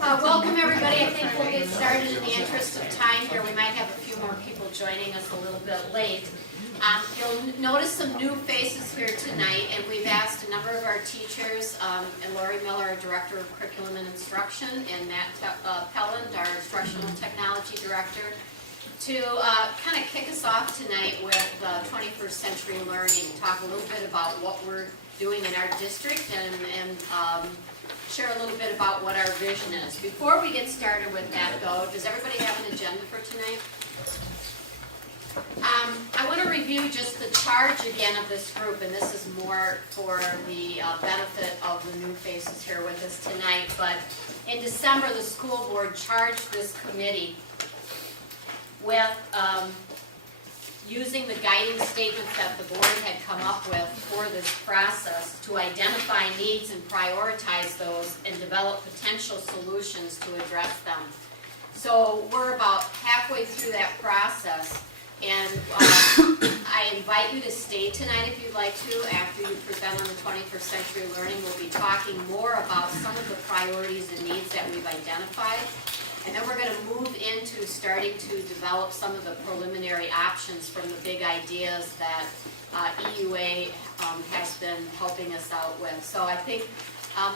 Welcome everybody. I think we'll get started in the interest of time here. We might have a few more people joining us a little bit late. You'll notice some new faces here tonight, and we've asked a number of our teachers, and Lori Miller, our Director of Curriculum and Instruction, and Matt Pelland, our Instructional Technology Director, to kind of kick us off tonight with 21st Century Learning, talk a little bit about what we're doing in our district and share a little bit about what our vision is. Before we get started with that though, does everybody have an agenda for tonight? I want to review just the charge again of this group, and this is more for the benefit of the new faces here with us tonight, but in December the school board charged this committee with using the guiding statements that the board had come up with for this process to identify needs and prioritize those and develop potential solutions to address them. So we're about halfway through that process, and I invite you to stay tonight if you'd like to. After you present on the 21st Century Learning, we'll be talking more about some of the priorities and needs that we've identified. And then we're going to move into starting to develop some of the preliminary options from the big ideas that EUA has been helping us out with. So I think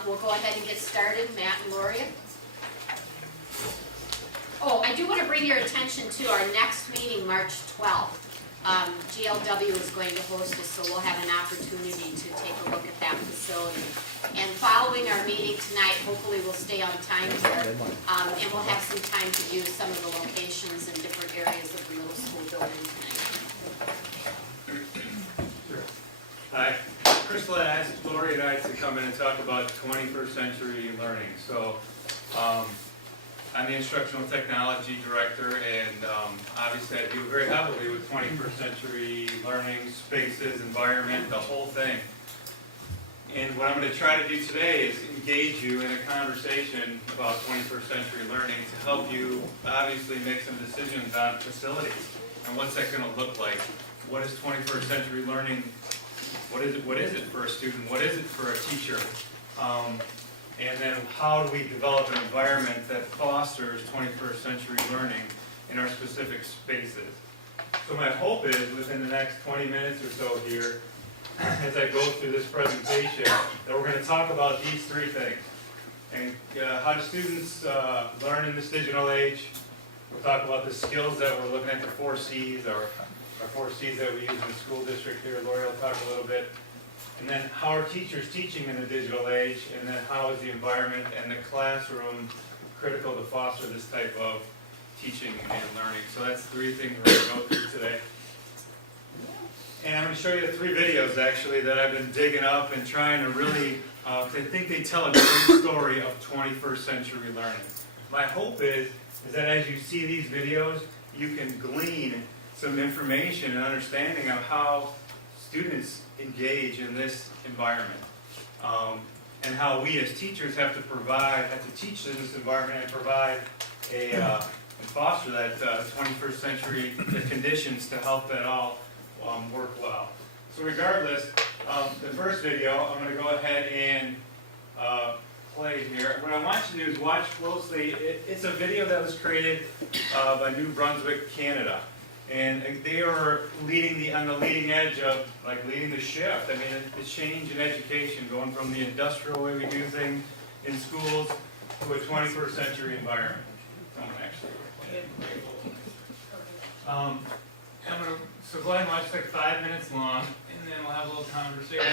we'll go ahead and get started. Matt and Lori. Oh, I do want to bring your attention to our next meeting, March 12th. GLW is going to host us, so we'll have an opportunity to take a look at that facility. And following our meeting tonight, hopefully we'll stay on time here, and we'll have some time to view some of the locations in different areas of the middle school building tonight. Sure. Hi. Crystal asked Lori and I to come in and talk about 21st century learning. So I'm the Instructional Technology Director, and obviously I deal very heavily with 21st century learning, spaces, environment, the whole thing. And what I'm going to try to do today is engage you in a conversation about 21st century learning to help you obviously make some decisions on facilities and what's that going to look like. What is 21st century learning? What is it for a student? What is it for a teacher? And then how do we develop an environment that fosters 21st century learning in our specific spaces? So my hope is within the next 20 minutes or so here, as I go through this presentation, that we're going to talk about these three things. And how do students learn in this digital age? We'll talk about the skills that we're looking at, the 4 C's, our 4 C's that we use in the school district here. Lori will talk a little bit. And then how are teachers teaching in the digital age, and then how is the environment and the classroom critical to foster this type of teaching and learning. So that's 3 things we're going to go through today. And I'm going to show you 3 videos actually that I've been digging up and trying to really, I think they tell a great story of 21st century learning. My hope is that as you see these videos, you can glean some information and understanding of how students engage in this environment, and how we as teachers have to teach in this environment and provide and foster that 21st century conditions to help that all work well. So regardless, the first video I'm going to go ahead and play here. What I want you to do is watch closely. It's a video that was created by New Brunswick, Canada. And they are on the leading edge of, leading the shift. I mean, the change in education, going from the industrial way we do things in schools to a 21st century environment. Someone actually. So go ahead and watch, like 5 minutes long, and then we'll have a little conversation.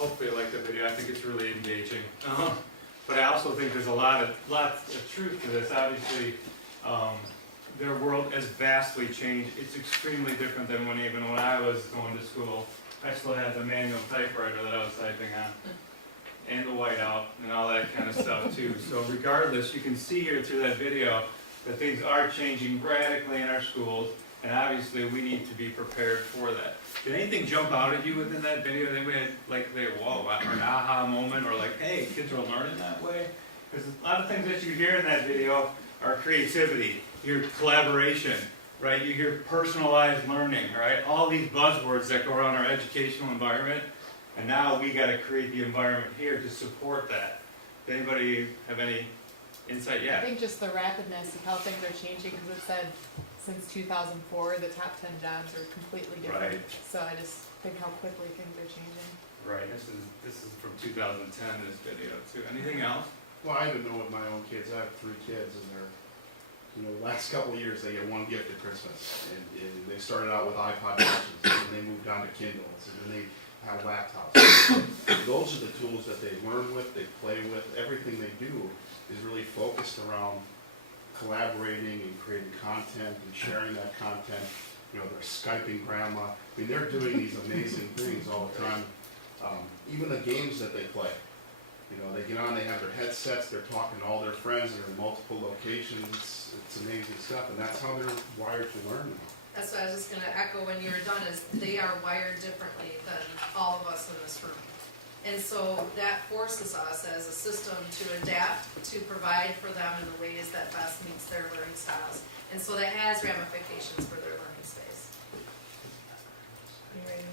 hopefully you like the video, I think it's really engaging. But I also think there's lots of truth to this. Obviously, their world has vastly changed. It's extremely different than even when I was going to school. I still had the manual typewriter that I was typing on, and the whiteout, and all that kind of stuff too. So regardless, you can see here through that video that things are changing radically in our schools, and obviously we need to be prepared for that. Did anything jump out at you within that video? Anybody had like, whoa, or an aha moment, or like, hey, kids are learning that way? Because a lot of things that you hear in that video are creativity, you hear collaboration, right? You hear personalized learning, right? All these buzzwords that go around our educational environment, and now we got to create the environment here to support that. Does anybody have any insight? Yeah. I think just the rapidness of how things are changing, because it said since 2004 the top 10 jobs are completely different. Right. So I just think how quickly things are changing. Right. This is from 2010. This video too. Anything else? Well, I even know with my own kids, I have 3 kids, and they're, last couple of years they get one gift at Christmas, and they started out with iPod touches, and then they moved on to Kindles, and then they have laptops. Those are the tools that they learn with, they play with. Everything they do is really focused around collaborating and creating content and sharing that content. They're Skyping grandma. I mean, they're doing these amazing things all the time. Even the games that they play. They get on, they have their headsets, they're talking to all their friends, they're in multiple locations. It's amazing stuff, and that's how they're wired to learn now. That's what I was just gonna echo when you were done, is they are wired differently than all of us in this room. And so that forces us as a system to adapt, to provide for them in the ways that best meets their learning styles. And so that has ramifications for their learning space.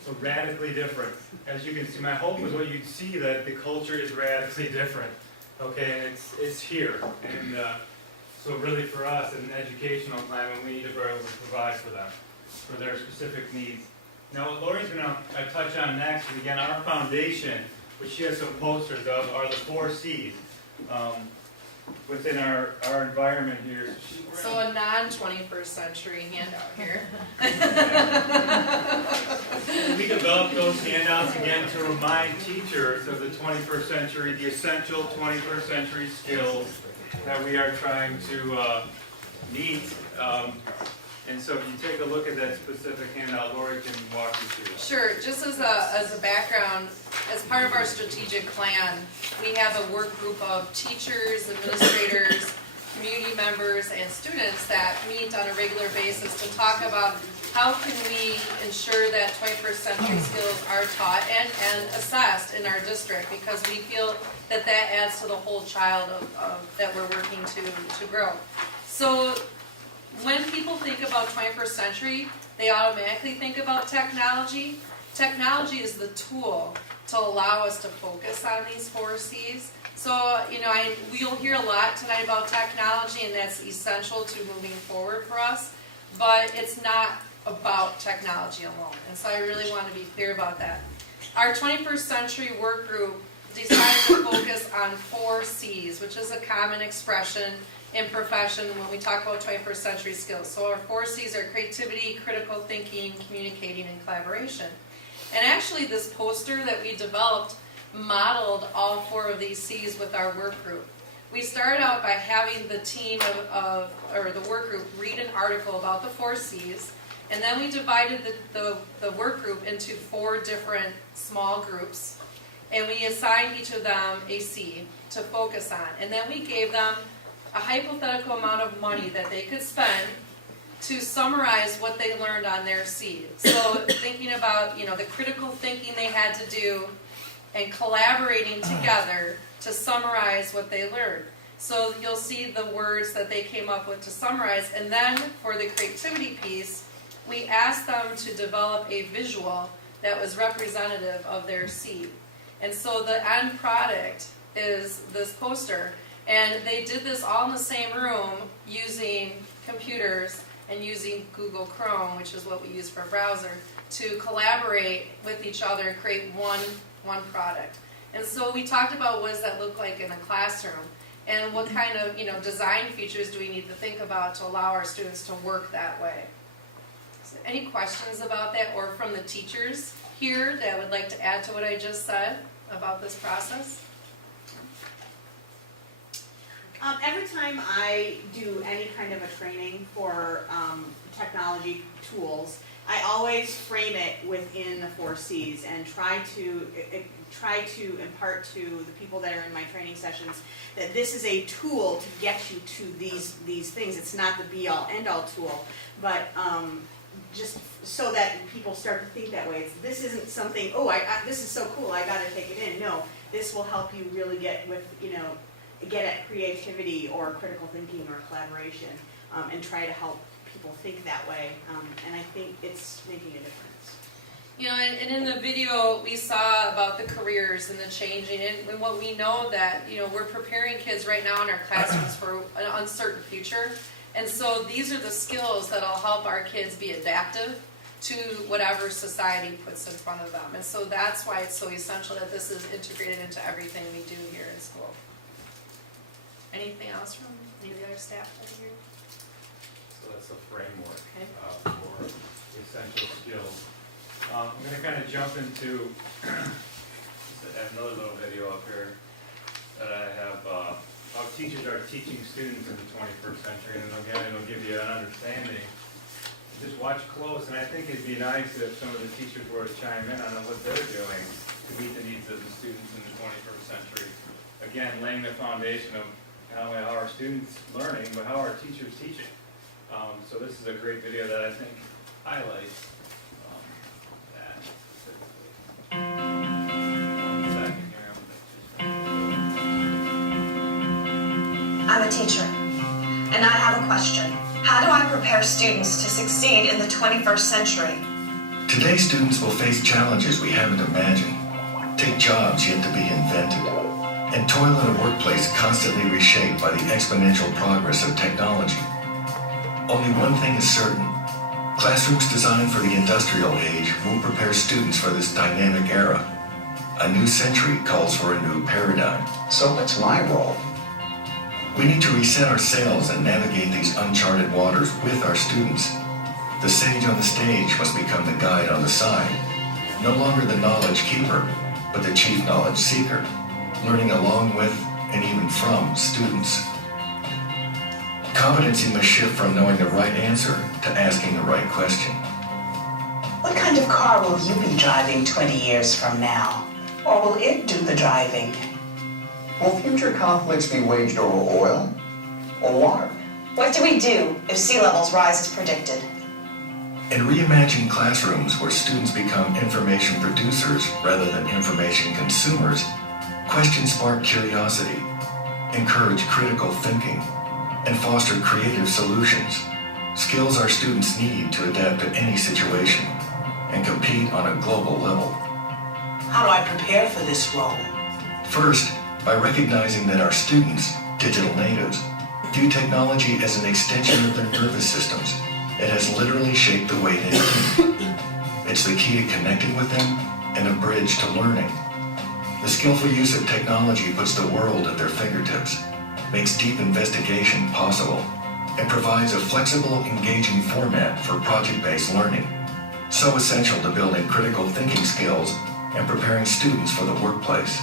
So radically different. As you can see, my hope is what you'd see that the culture is radically different. Okay, and it's here. And so really for us in an educational climate, we need to be able to provide for them, for their specific needs. Now what Lori's going to touch on next is, again, our foundation, which she has some posters of, are the 4 C's within our environment here. So a non-21st century handout here. We developed those handouts again to remind teachers of the 21st century, the essential 21st century skills that we are trying to meet. And so if you take a look at that specific handout, Lori can walk you through it. Sure, just as a background, as part of our strategic plan, we have a work group of teachers, administrators, community members, and students that meet on a regular basis to talk about how can we ensure that 21st century skills are taught and assessed in our district, because we feel that that adds to the whole child that we're working to grow. So when people think about 21st century, they automatically think about technology. Technology is the tool to allow us to focus on these 4 C's. So, we'll hear a lot tonight about technology, and that's essential to moving forward for us, but it's not about technology alone. And so I really want to be clear about that. Our 21st century work group decided to focus on 4 C's, which is a common expression in profession when we talk about 21st century skills. So our 4 C's are creativity, critical thinking, communicating, and collaboration. And actually this poster that we developed modeled all 4 of these C's with our work group. We started out by having the team or the work group read an article about the 4 C's, and then we divided the work group into 4 different small groups, and we assigned each of them a C to focus on. And then we gave them a hypothetical amount of money that they could spend to summarize what they learned on their C. So thinking about, the critical thinking they had to do and collaborating together to summarize what they learned. So you'll see the words that they came up with to summarize. And then for the creativity piece, we asked them to develop a visual that was representative of their C. And so the end product is this poster. And they did this all in the same room using computers and using Google Chrome, which is what we use for a browser, to collaborate with each other and create one product. And so we talked about what does that look like in a classroom, and what kind of design features do we need to think about to allow our students to work that way. So any questions about that, or from the teachers here that would like to add to what I just said? about this process? Every time I do any kind of a training for technology tools, I always frame it within the 4 Cs and try to impart to the people that are in my training sessions that this is a tool to get you to these things. It's not the be-all, end-all tool, but just so that people start to think that way. This isn't something, this is so cool, I gotta take it in. No, this will help you really get at creativity or critical thinking or collaboration, and try to help people think that way, and I think it's making a difference. You know, and in the video, we saw about the careers and the changing, and what we know that, we're preparing kids right now in our classrooms for an uncertain future, and so these are the skills that'll help our kids be adaptive to whatever society puts in front of them, and so that's why it's so essential that this is integrated into everything we do here in school. Anything else from any of the other staff that are here? So that's a framework Okay. for essential skills. I'm gonna kind of jump into, I have another little video up here that I have, how teachers are teaching students in the 21st century, and again, it'll give you an understanding. Just watch close, and I think it'd be nice if some of the teachers were to chime in on what they're doing to meet the needs of the students in the 21st century. Again, laying the foundation of not only how our students learning, but how our teachers teaching. So this is a great video that I think highlights that specifically. One second here, I'm a teacher, and I have a question. How do I prepare students to succeed in the 21st century? Today's students will face challenges we haven't imagined, take jobs yet to be invented, and toil in a workplace constantly reshaped by the exponential progress of technology. Only one thing is certain. Classrooms designed for the industrial age will prepare students for this dynamic era. A new century calls for a new paradigm. So what's my role? We need to reset our sails and navigate these uncharted waters with our students. The sage on the stage must become the guide on the side. No longer the knowledge keeper, but the chief knowledge seeker, learning along with and even from students. Competency must shift from knowing the right answer to asking the right question. What kind of car will you be driving 20 years from now? Or will it do the driving? Will future conflicts be waged over oil or water? What do we do if sea levels rise as predicted? And reimagine classrooms where students become information producers rather than information consumers. Questions spark curiosity, encourage critical thinking, and foster creative solutions. Skills our students need to adapt to any situation and compete on a global level. How do I prepare for this role? First, by recognizing that our students, digital natives, view technology as an extension of their nervous systems. It has literally shaped the way they think. It's the key to connecting with them and a bridge to learning. The skillful use of technology puts the world at their fingertips, makes deep investigation possible, and provides a flexible, engaging format for project-based learning. So essential to building critical thinking skills and preparing students for the workplace.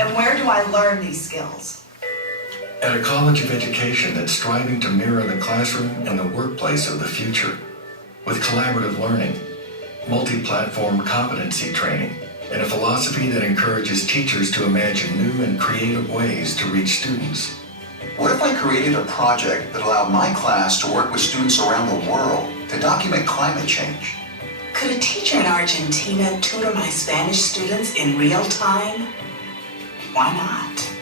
And where do I learn these skills? At a college of education that's striving to mirror the classroom and the workplace of the future, with collaborative learning, multi-platform competency training, and a philosophy that encourages teachers to imagine new and creative ways to reach students. What if I created a project that allowed my class to work with students around the world to document climate change? Could a teacher in Argentina tutor my Spanish students in real time? Why not?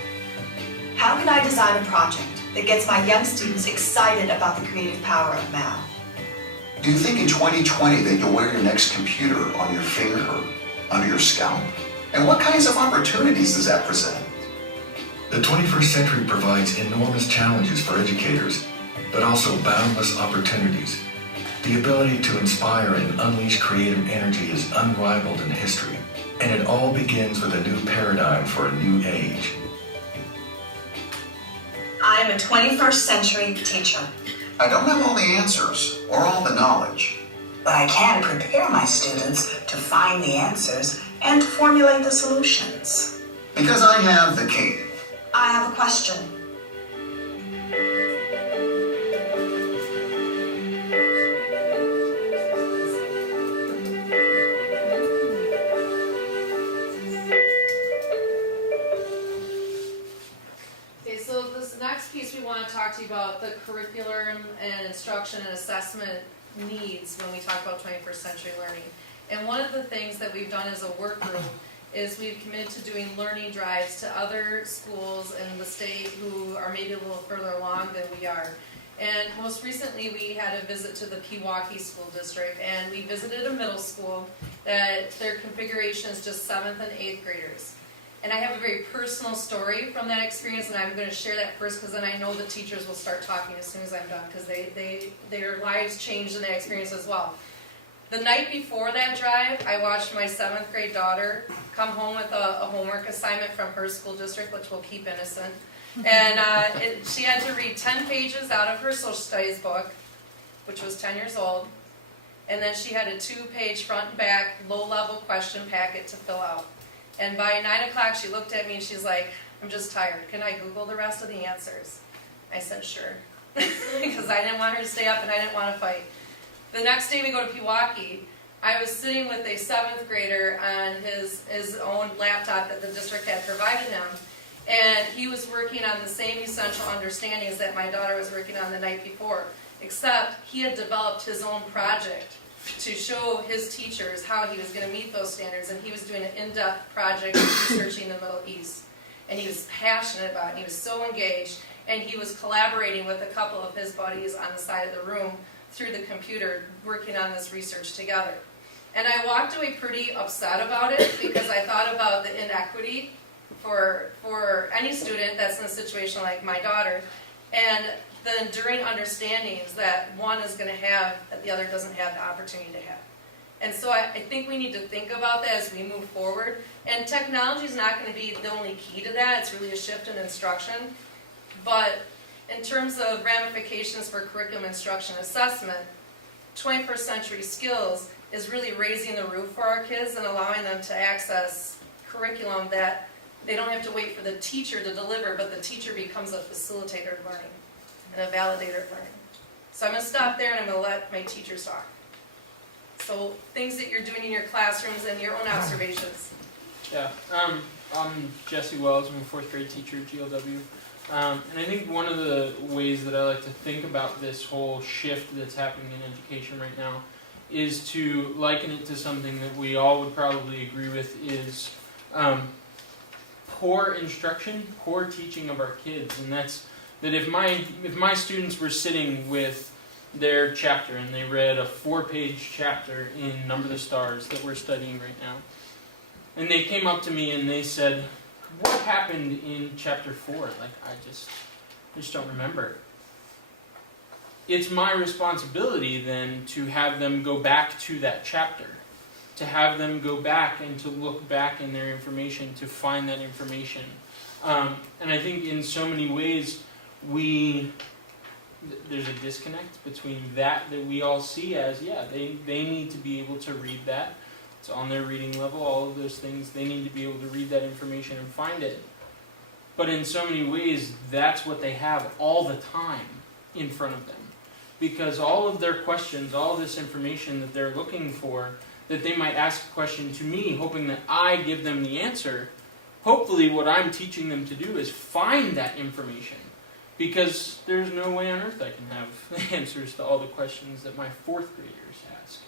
How can I design a project that gets my young students excited about the creative power of math? Do you think in 2020 that you'll wear your next computer on your finger or under your scalp? And what kinds of opportunities does that present? The 21st century provides enormous challenges for educators, but also boundless opportunities. The ability to inspire and unleash creative energy is unrivaled in history, and it all begins with a new paradigm for a new age. I am a 21st century teacher. I don't have all the answers or all the knowledge, but I can prepare my students to find the answers and to formulate the solutions. Because I have the key. I have a question. Okay, so this next piece we want to talk to you about the curriculum and instruction and assessment needs when we talk about 21st century learning. And one of the things that we've done as a work group is we've committed to doing learning drives to other schools in the state who are maybe a little further along than we are. And most recently we had a visit to the Pewaukee School District, and we visited a middle school that their configuration is just 7th and 8th graders. And I have a very personal story from that experience, and I'm going to share that first because then I know the teachers will start talking as soon as I'm done, because their lives changed in that experience as well. The night before that drive, I watched my 7th grade daughter come home with a homework assignment from her school district, which we'll keep innocent. And she had to read 10 pages out of her social studies book, which was 10 years old. And then she had a 2-page front and back low-level question packet to fill out. And by 9 o'clock, she looked at me and she's like, I'm just tired. Can I Google the rest of the answers? I said, sure. Because I didn't want her to stay up and I didn't want to fight. The next day we go to Pewaukee. I was sitting with a 7th grader on his own laptop that the district had provided him. And he was working on the same essential understandings that my daughter was working on the night before. Except he had developed his own project to show his teachers how he was going to meet those standards, and he was doing an in-depth project researching the Middle East. And he was passionate about it, and he was so engaged, and he was collaborating with a couple of his buddies on the side of the room through the computer, working on this research together. And I walked away pretty upset about it, because I thought about the inequity for any student that's in a situation like my daughter, and the enduring understandings that one is going to have that the other doesn't have the opportunity to have. And so I think we need to think about that as we move forward. And technology is not going to be the only key to that. It's really a shift in instruction. But in terms of ramifications for curriculum instruction assessment, 21st century skills is really raising the roof for our kids and allowing them to access curriculum that they don't have to wait for the teacher to deliver, but the teacher becomes a facilitator of learning and a validator of learning. So I'm going to stop there and I'm going to let my teachers talk. So things that you're doing in your classrooms and your own observations. Yeah, I'm Jesse Wells. I'm a 4th grade teacher at GLW. And I think one of the ways that I like to think about this whole shift that's happening in education right now is to liken it to something that we all would probably agree with is poor instruction, poor teaching of our kids. And that's that if my students were sitting with their chapter and they read a 4-page chapter in Number the Stars that we're studying right now, and they came up to me and they said, what happened in chapter 4? Like, I just don't remember. It's my responsibility then to have them go back to that chapter, to have them go back and to look back in their information to find that information. And I think in so many ways there's a disconnect between that we all see as, they need to be able to read that. It's on their reading level, all of those things. They need to be able to read that information and find it. But in so many ways, that's what they have all the time in front of them. Because all of their questions, all of this information that they're looking for, that they might ask a question to me, hoping that I give them the answer, hopefully what I'm teaching them to do is find that information. Because there's no way on earth I can have the answers to all the questions that my 4th graders ask.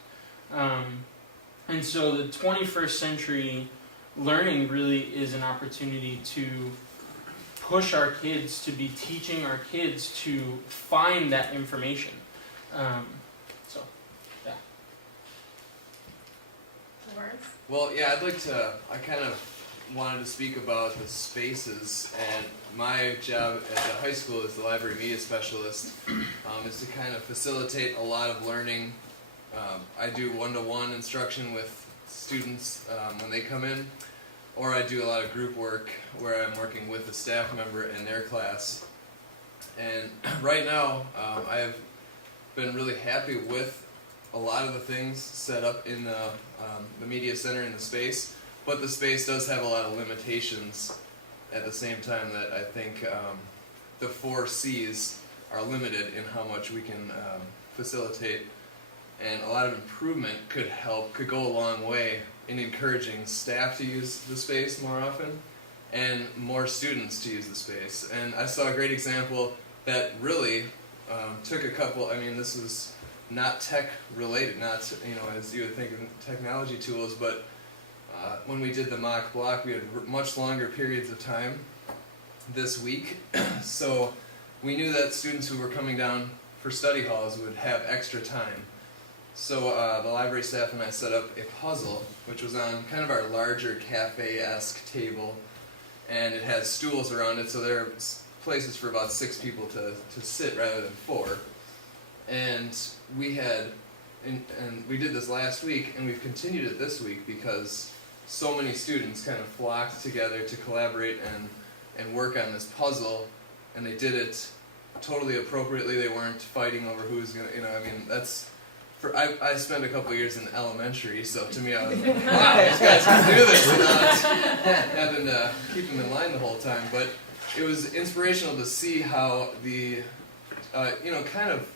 And so the 21st century learning really is an opportunity to push our kids, to be teaching our kids to find that information. So, yeah. Lawrence? Well, yeah, I kind of wanted to speak about the spaces, and my job at the high school as the library media specialist is to kind of facilitate a lot of learning. I do one-to-one instruction with students when they come in, or I do a lot of group work where I'm working with a staff member in their class. And right now, I have been really happy with a lot of the things set up in the media center in the space, but the space does have a lot of limitations at the same time that I think the 4 C's are limited in how much we can facilitate, and a lot of improvement could go a long way in encouraging staff to use the space more often and more students to use the space. And I saw a great example that really took a couple, this is not tech related, not as you would think of technology tools, but when we did the mock block, we had much longer periods of time this week. So we knew that students who were coming down for study halls would have extra time. So the library staff and I set up a puzzle, which was on kind of our larger cafe-esque table, and it has stools around it, so there are places for about 6 people to sit rather than 4. And we did this last week, and we've continued it this week because so many students kind of flocked together to collaborate and work on this puzzle, and they did it totally appropriately. They weren't fighting over who's gonna, that's. I spent a couple of years in elementary, so to me I was like, wow, these guys can do this, and having to keep them in line the whole time. But it was inspirational to see how the, kind of,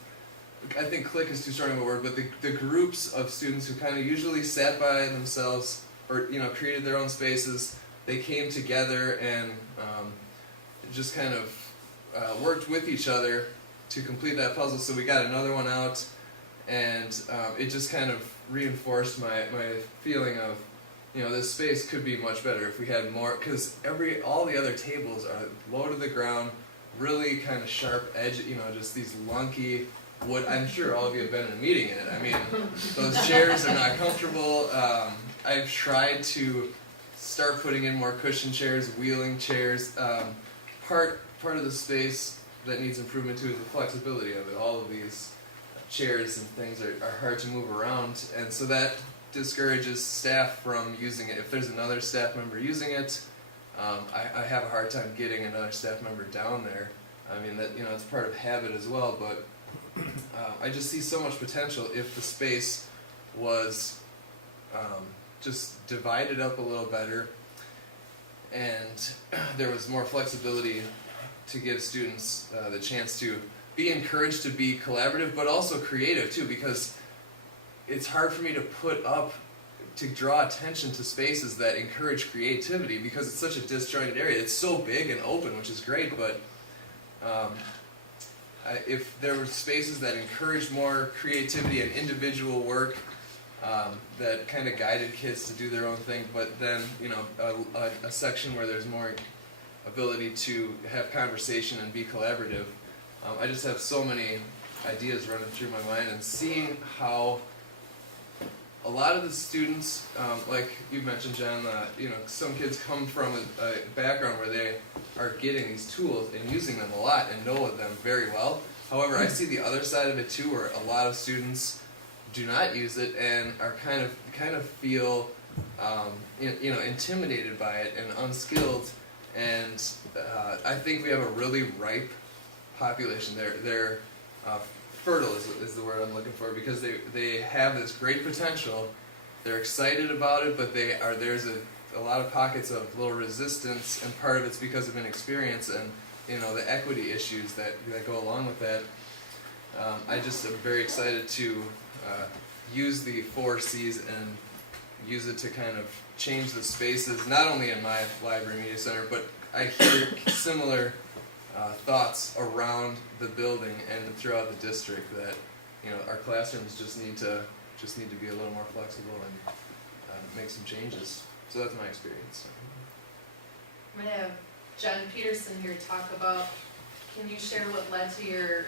I think clique is too strong of a word, but the groups of students who kind of usually sat by themselves or, created their own spaces, they came together and just kind of worked with each other to complete that puzzle. So we got another one out, and it just kind of reinforced my feeling of, this space could be much better if we had more, because all the other tables are low to the ground, really kind of sharp edge, just these lunky wood. I'm sure all of you have been in a meeting in it. Those chairs are not comfortable. I've tried to start putting in more cushion chairs, wheeling chairs. Part of the space that needs improvement too is the flexibility of it. All of these chairs and things are hard to move around, and so that discourages staff from using it. If there's another staff member using it, I have a hard time getting another staff member down there. It's part of habit as well, but I just see so much potential if the space was just divided up a little better, and there was more flexibility to give students the chance to be encouraged to be collaborative, but also creative too, because it's hard for me to draw attention to spaces that encourage creativity, because it's such a disjointed area. It's so big and open, which is great, but if there were spaces that encouraged more creativity and individual work, that kind of guided kids to do their own thing, but then a section where there's more ability to have conversation and be collaborative. I just have so many ideas running through my mind, and seeing how a lot of the students, like you mentioned, John, some kids come from a background where they are getting these tools and using them a lot and know them very well. However, I see the other side of it too, where a lot of students do not use it and are kind of feel intimidated by it and unskilled. And I think we have a really ripe population. They're fertile is the word I'm looking for, because they have this great potential. They're excited about it, but there's a lot of pockets of little resistance, and part of it's because of inexperience and the equity issues that go along with that. I just am very excited to use the 4 C's and use it to kind of change the spaces, not only in my library media center, but I hear similar thoughts around the building and throughout the district that our classrooms just need to be a little more flexible and make some changes. So that's my experience. I'm going to have Jen Peterson here talk about, can you share what led to your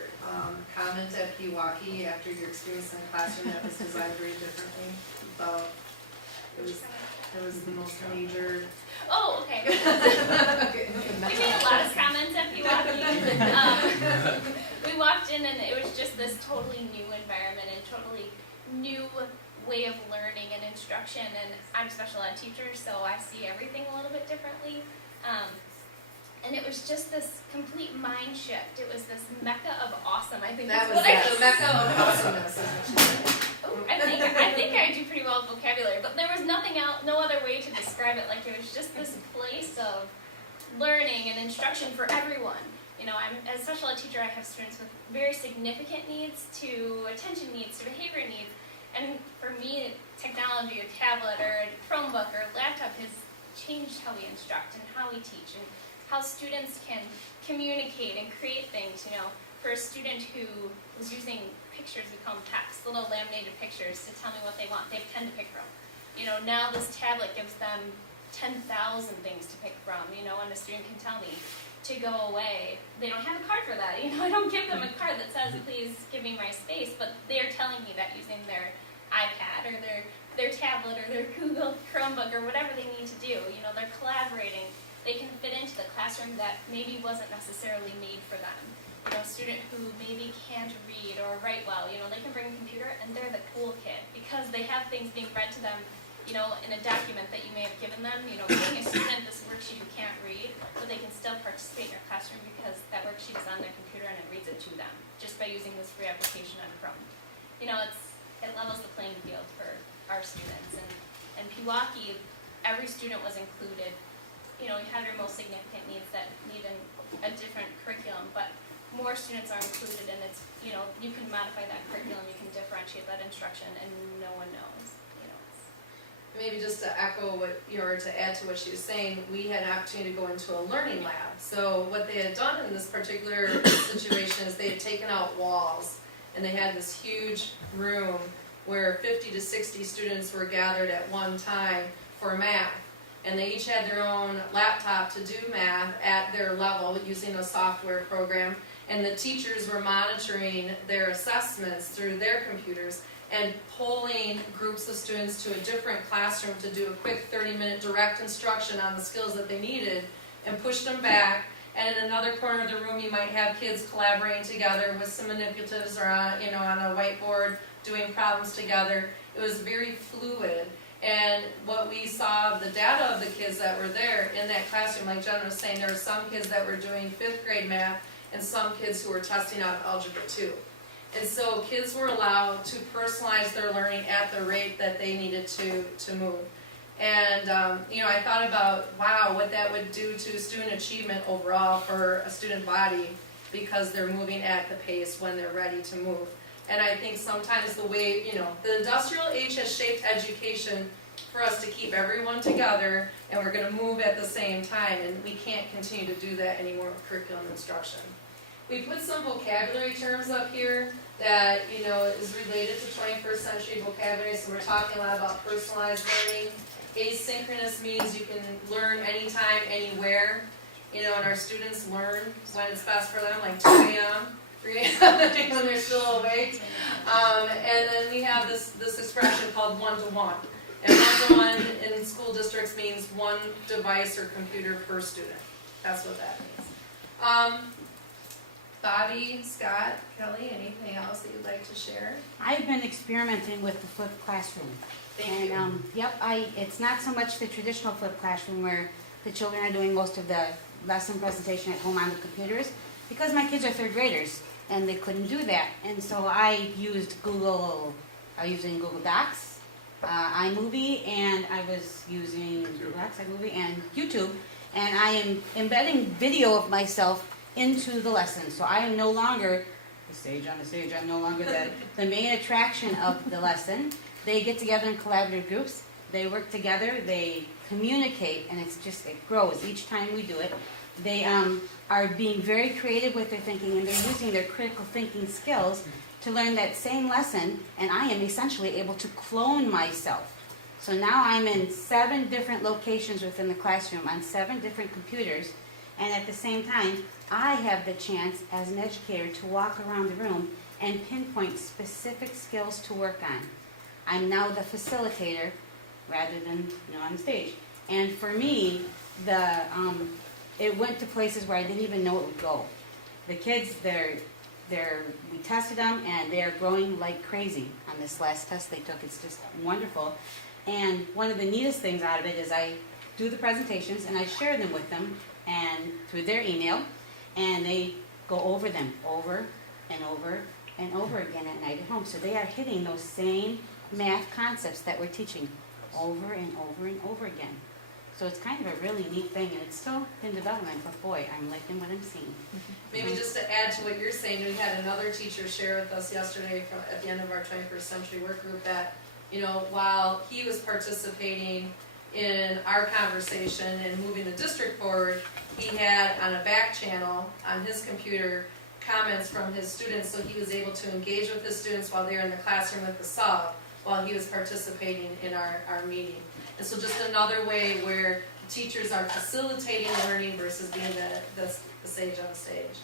comment at Pewaukee after your experience in a classroom that was designed very differently? About it was the most major. Oh, okay. Okay. We made a lot of comments at Pewaukee. We walked in and it was just this totally new environment and totally new way of learning and instruction. And I'm a special ed teacher, so I see everything a little bit differently. And it was just this complete mind shift. It was this mecca of awesome. I think that that's was what the mecca of awesomeness. Oh, I think I do pretty well with vocabulary, but there was nothing else, no other way to describe it. Like, it was just this place of learning and instruction for everyone. You know, I'm as a special ed teacher, I have students with very significant needs to attention needs to behavior needs, and for me, technology, a tablet or a Chromebook or a laptop has changed how we instruct and how we teach and how students can communicate and create things. You know, for a student who was using pictures, we call them PECs, little laminated pictures, to tell me what they want, they have 10 to pick from. You know, now this tablet gives them 10,000 things to pick from, you know, and a student can tell me to go away. They don't have a card for that, you know, I don't give them a card that says, please give me my space, but they're telling me that using their iPad or their tablet or their Google Chromebook or whatever they need to do, you know, they're collaborating. They can fit into the classroom that maybe wasn't necessarily made for them. You know, a student who maybe can't read or write well, you know, they can bring a computer and they're the cool kid because they have things being read to them, you know, in a document that you may have given them. You know, giving a student this worksheet who can't read, but they can still participate in your classroom because that worksheet is on their computer and it reads it to them just by using this free application on Chrome. You know, it levels the playing field for our students. And Pewaukee, every student was included. You know, we had our most significant needs that need a different curriculum, but more students are included, and it's, you know, you can modify that curriculum, you can differentiate that instruction, and no one knows, you know. Maybe just to echo what, or to add to what she was saying, we had an opportunity to go into a learning lab. So what they had done in this particular situation is they had taken out walls, and they had this huge room where 50 to 60 students were gathered at one time for math. And they each had their own laptop to do math at their level using a software program. And the teachers were monitoring their assessments through their computers and polling groups of students to a different classroom to do a quick 30-minute direct instruction on the skills that they needed and push them back. And in another corner of the room, you might have kids collaborating together with some manipulatives or on a whiteboard doing problems together. It was very fluid. And what we saw, the data of the kids that were there in that classroom, like Jen was saying, there were some kids that were doing 5th grade math and some kids who were testing out Algebra 2. And so kids were allowed to personalize their learning at the rate that they needed to move. And I thought about, wow, what that would do to student achievement overall for a student body because they're moving at the pace when they're ready to move. And I think sometimes the way, the industrial age has shaped education for us to keep everyone together, and we're going to move at the same time, and we can't continue to do that anymore with curriculum instruction. We put some vocabulary terms up here that, is related to 21st century vocabulary, so we're talking a lot about personalized learning. Asynchronous means you can learn anytime, anywhere, and our students learn when it's best for them, like 2 a.m., when they're still awake. And then we have this expression called one-to-one. And one-to-one in school districts means one device or computer per student. That's what that means. Bobby, Scott, Kelly, anything else that you'd like to share? I've been experimenting with the flipped classroom. Thank you. It's not so much the traditional flipped classroom where the children are doing most of the lesson presentation at home on the computers, because my kids are 3rd graders. And they couldn't do that. And so I used Google Docs, iMovie, and I was using Google Docs, iMovie, and YouTube. And I am embedding video of myself into the lesson. So I am no longer the sage on the stage. I'm no longer the main attraction of the lesson. They get together in collaborative groups. They work together. They communicate, and it grows each time we do it. They are being very creative with their thinking, and they're using their critical thinking skills to learn that same lesson, and I am essentially able to clone myself. So now I'm in 7 different locations within the classroom on 7 different computers, and at the same time, I have the chance as an educator to walk around the room and pinpoint specific skills to work on. I'm now the facilitator rather than on the stage. And for me, it went to places where I didn't even know it would go. The kids, we tested them, and they are growing like crazy on this last test they took. It's just wonderful. And one of the neatest things out of it is I do the presentations, and I share them with them and through their email, and they go over them over and over and over again at night at home. So they are hitting those same math concepts that we're teaching over and over and over again. So it's kind of a really neat thing, and it's still in development, but boy, I'm liking what I'm seeing. Maybe just to add to what you're saying, we had another teacher share with us yesterday at the end of our 21st Century Work Group that, while he was participating in our conversation and moving the district forward, he had on a back channel on his computer comments from his students, so he was able to engage with his students while they were in the classroom with the sub, while he was participating in our meeting. And so just another way where teachers are facilitating learning versus being the sage on the stage.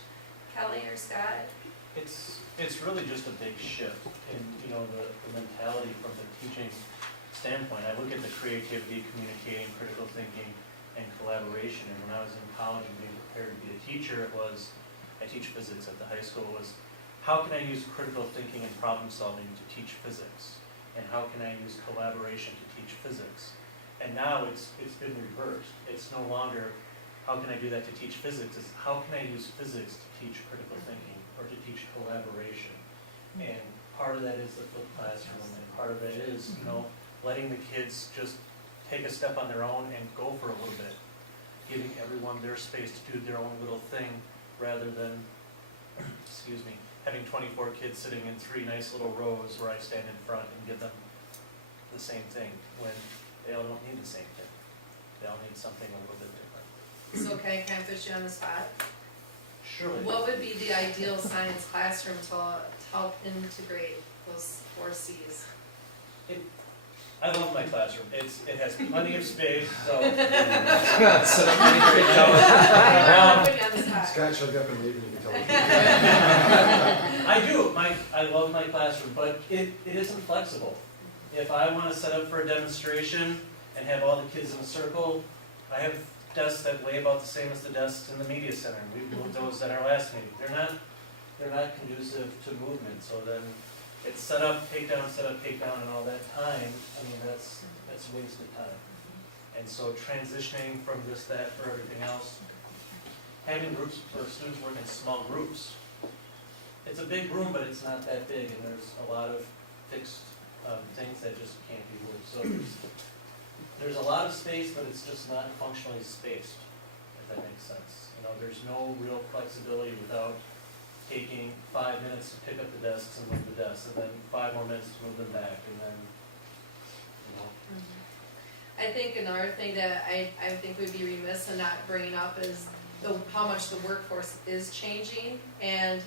Kelly or Scott? It's really just a big shift in the mentality from the teaching standpoint. I look at the creativity, communicating, critical thinking, and collaboration. And when I was in college and being prepared to be a teacher, I teach physics at the high school, was how can I use critical thinking and problem solving to teach physics? And how can I use collaboration to teach physics? And now it's been reversed. It's no longer how can I do that to teach physics, it's how can I use physics to teach critical thinking or to teach collaboration. And part of that is the flipped classroom, and part of it is, letting the kids just take a step on their own and go for a little bit, giving everyone their space to do their own little thing rather than, having 24 kids sitting in 3 nice little rows where I stand in front and give them the same thing when they all don't need the same thing. They all need something a little bit different. So can I put you on the spot? Surely. What would be the ideal science classroom to help integrate those 4 C's? I love my classroom. It has plenty of space, so. Scott showed up and leave, and you can tell him. I do. I love my classroom, but it isn't flexible. If I want to set up for a demonstration and have all the kids in a circle, I have desks that weigh about the same as the desks in the media center. We moved those at our last meeting. They're not conducive to movement. So then it's set up, take down, and all that time. I mean, that's wasted time. And so transitioning from this, that, for everything else, having groups where students work in small groups. It's a big room, but it's not that big, and there's a lot of fixed things that just can't be moved. So there's a lot of space, but it's just not functionally spaced, if that makes sense. There's no real flexibility without taking 5 minutes to pick up the desks and move the desks, and then 5 more minutes to move them back, and then, I think another thing that I think we'd be remiss in not bringing up is how much the workforce is changing. And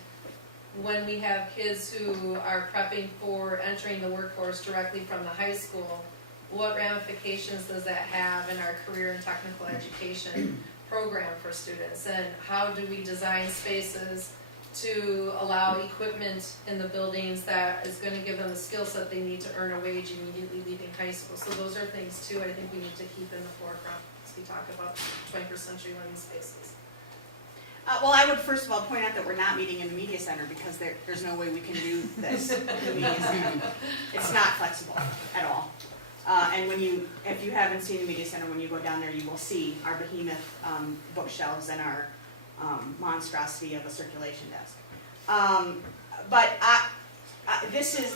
when we have kids who are prepping for entering the workforce directly from the high school, what ramifications does that have in our career and technical education program for students? And how do we design spaces to allow equipment in the buildings that is going to give them the skill set they need to earn a wage immediately leaving high school? So those are things too I think we need to keep in the forefront as we talk about 21st century learning spaces. Well, I would first of all point out that we're not meeting in the media center because there's no way we can do this in the media center. It's not flexible at all. And if you haven't seen the media center, when you go down there, you will see our behemoth bookshelves and our monstrosity of a circulation desk. But this is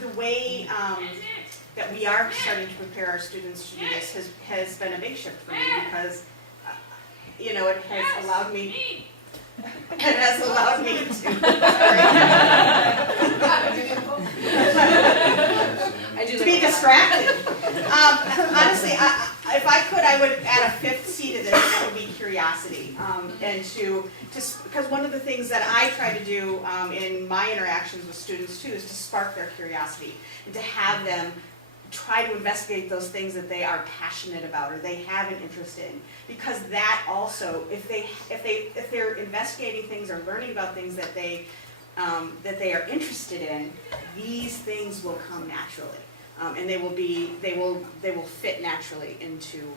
the way that we are starting to prepare our students to do this has been a big shift for me because it has allowed me. It has allowed me to be distracted. Honestly, if I could, I would add a 5th C to this, and that would be curiosity. And because one of the things that I try to do in my interactions with students too is to spark their curiosity and to have them try to investigate those things that they are passionate about or they have an interest in, because that also, if they're investigating things or learning about things that they are interested in, these things will come naturally, and they will fit naturally into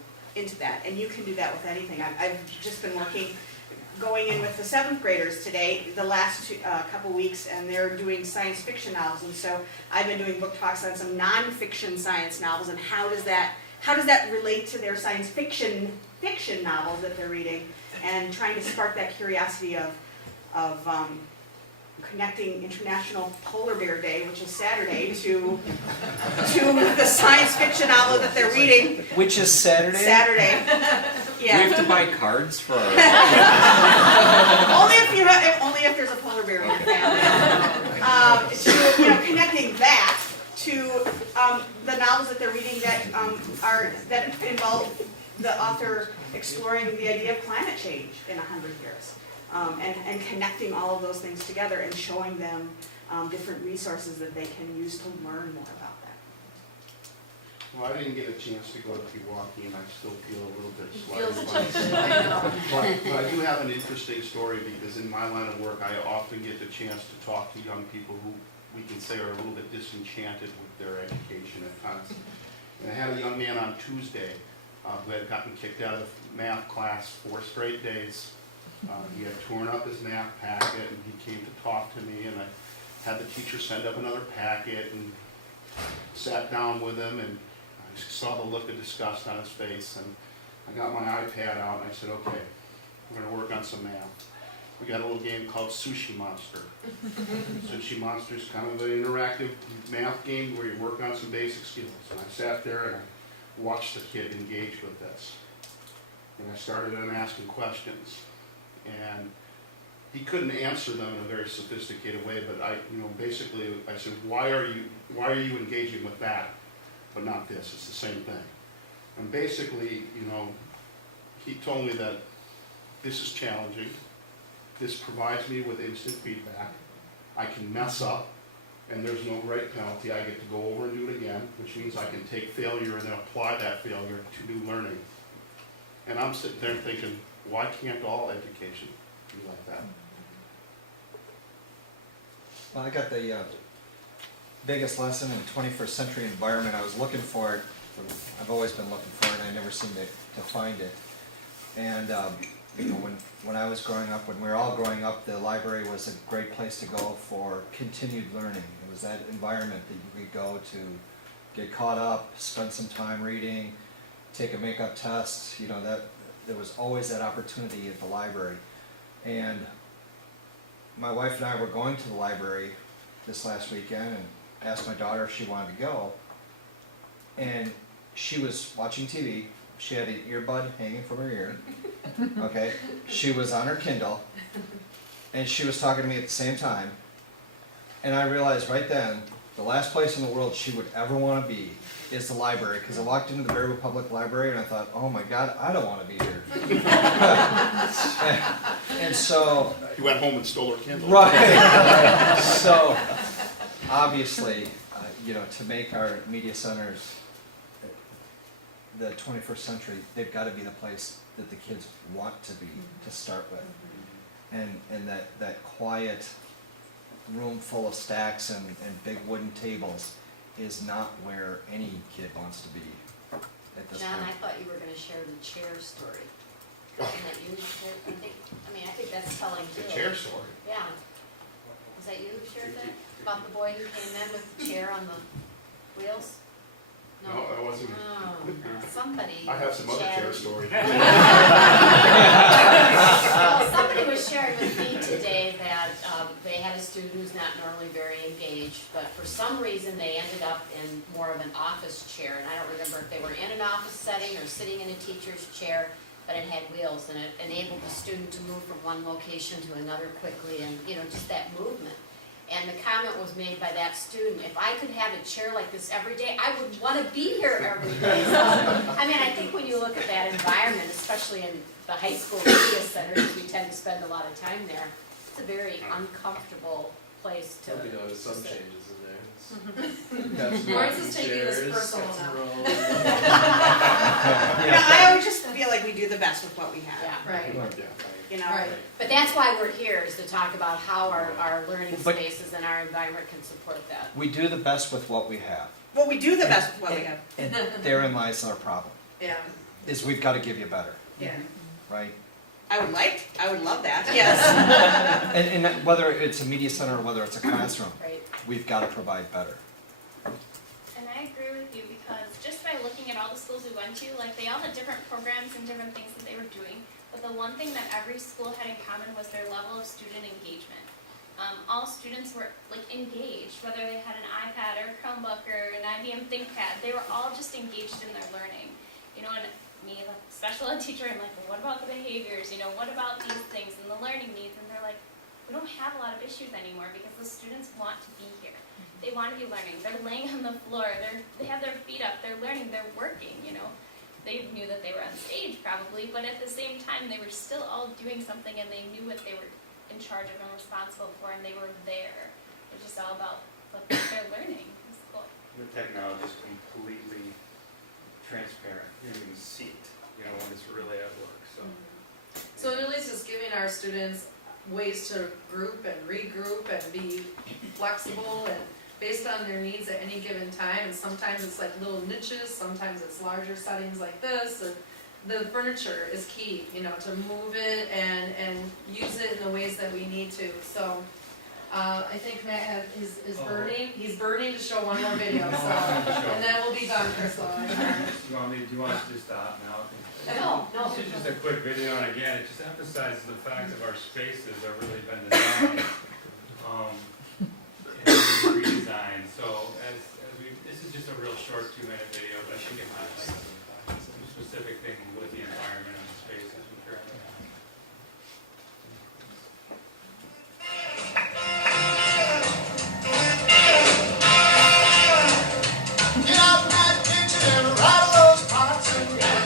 that. And you can do that with anything. I've just been going in with the 7th graders today, the last couple weeks, and they're doing science fiction novels. And so I've been doing book talks on some non-fiction science novels, and how does that relate to their science fiction novels that they're reading, and trying to spark that curiosity of connecting International Polar Bear Day, which is Saturday, to the science fiction novel that they're reading. Which is Saturday? Saturday. Yeah. We have to buy cards for our... only if there's a polar bear in your family. To connecting that to the novels that they're reading that that involve the author exploring the idea of climate change in 100 years, and connecting all of those things together and showing them different resources that they can use to learn more about that. Well, I didn't get a chance to go to Pewaukee, and I still feel a little bit Feels slighted. a little bit, I know. But I do have an interesting story, because in my line of work, I often get the chance to talk to young people who we can say are a little bit disenchanted with their education at times. And I had a young man on Tuesday who had gotten kicked out of math class 4 straight days. He had torn up his math packet, and he came to talk to me, and I had the teacher send up another packet and sat down with him, and I saw the look of disgust on his face, and I got my iPad out and I said, okay, we're going to work on some math. We got a little game called Sushi Monster. Sushi Monster is kind of an interactive math game where you work on some basic skills. And I sat there and I watched the kid engage with this. And I started him asking questions. And he couldn't answer them in a very sophisticated way, but basically I said, why are you engaging with that, but not this? It's the same thing. And basically, he told me that this is challenging. This provides me with instant feedback. I can mess up, and there's no great penalty. I get to go over and do it again, which means I can take failure and then apply that failure to new learning. And I'm sitting there thinking, why can't all education be like that? Well, I got the biggest lesson in 21st century environment. I was looking for it. I've always been looking for it, and I never seemed to find it. And when I was growing up, when we were all growing up, the library was a great place to go for continued learning. It was that environment that you could go to get caught up, spend some time reading, take a makeup test. That there was always that opportunity at the library. And my wife and I were going to the library this last weekend and asked my daughter if she wanted to go. And she was watching TV. She had an earbud hanging from her ear. Okay, she was on her Kindle, and she was talking to me at the same time. And I realized right then, the last place in the world she would ever want to be is the library, because I walked into the Bearwood Public Library and I thought, oh my God, I don't want to be here. and so... You went home and stole her Kindle. Right. So, obviously, to make our media centers the 21st century, they've got to be the place that the kids want to be to start with. And that quiet room full of stacks and big wooden tables is not where any kid wants to be at this John, point. I thought you were gonna share the chair story. Isn't that you shared? I think that's telling too. The chair story? Yeah. Was that you who shared that? About the boy who came in with the chair on the wheels? No, that wasn't me. Oh, somebody. I have some other chair chatted. stories. Well, somebody was sharing with me today that they had a student who's not normally very engaged, but for some reason they ended up in more of an office chair. And I don't remember if they were in an office setting or sitting in a teacher's chair, but it had wheels and it enabled the student to move from one location to another quickly and, just that movement. And the comment was made by that student, if I could have a chair like this every day, I would want to be here every day. So, I think when you look at that environment, especially in the high school media centers, we tend to spend a lot of time there. It's a very uncomfortable place to Hope you notice some sit. changes in there. Lawrence is taking this personal now. I always just feel like we do the best with what we have. Yeah. Right. Right. But that's why we're here, is to talk about how our learning But- spaces and our environment can support that. We do the best with what we have. Well, we do the best with what we have. And therein lies our problem, Yeah. is we've got to give you better, Yeah. right? I would love that, yes. And that- whether it's a media center or whether it's a classroom, Right. we've got to provide better. And I agree with you because just by looking at all the schools we went to, they all had different programs and different things that they were doing. But the one thing that every school had in common was their level of student engagement. all students were like engaged, whether they had an iPad or a Chromebook or an IBM ThinkPad, they were all just engaged in their learning. You know, and me, like special ed teacher, I'm like, well, what about the behaviors? You know, what about these things and the learning needs? And they're like, we don't have a lot of issues anymore because the students want to be here. They want to be learning. They're laying on the floor. They have their feet up. They're learning. They're working, you know. They knew that they were on stage probably, but at the same time, they were still all doing something and they knew what they were in charge of and responsible for, and they were there. It's just all about what they're learning. It's cool. The technology is completely transparent. You can see it, you know, when it's really at work. So it really is just giving our students ways to group and regroup and be flexible and based on their needs at any given time. And sometimes it's like little niches, sometimes it's larger settings like this. And the furniture is key, you know, to move it and use it in the ways that we need to. So I think Matt is burning. He's burning to show one more video. So and then we'll be done, Crystal. Do you want us to stop now? No. This is just a quick video, and again, it just emphasizes the fact that our spaces have really been designed and redesigned. So this is just a real short 2-minute video, but I think it highlights some specific things with the environment and the spaces we currently have. Get out that kitchen and rattle those pots and pans.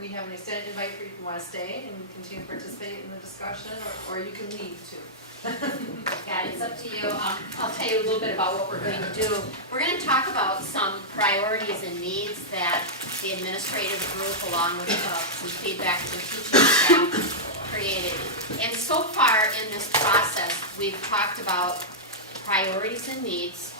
We have an extended invite for you if you want to stay and continue to participate in the discussion, or you can leave too. Yeah, it's up to you. I'll tell you a little bit about what we're going to do. We're going to talk about some priorities and needs that the administrative group, along with some feedback from teaching staff, created. And so far in this process, we've talked about priorities and needs.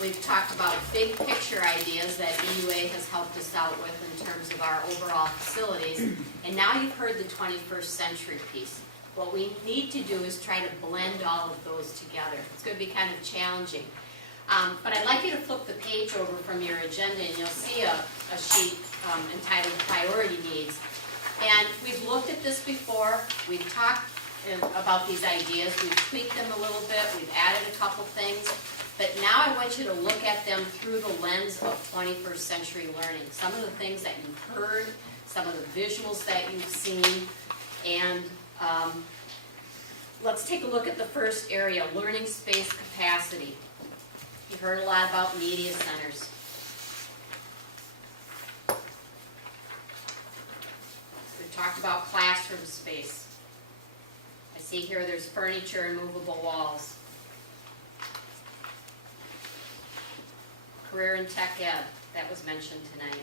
We've talked about big picture ideas that EUA has helped us out with in terms of our overall facilities. And now you've heard the 21st century piece. What we need to do is try to blend all of those together. It's going to be kind of challenging. But I'd like you to flip the page over from your agenda and you'll see a sheet entitled Priority Needs. And we've looked at this before. We've talked about these ideas. We've tweaked them a little bit. We've added a couple things. But now I want you to look at them through the lens of 21st century learning. Some of the things that you've heard, some of the visuals that you've seen, and Let's take a look at the first area, learning space capacity. You've heard a lot about media centers. We've talked about classroom space. I see here there's furniture and movable walls. Career and tech ed, that was mentioned tonight.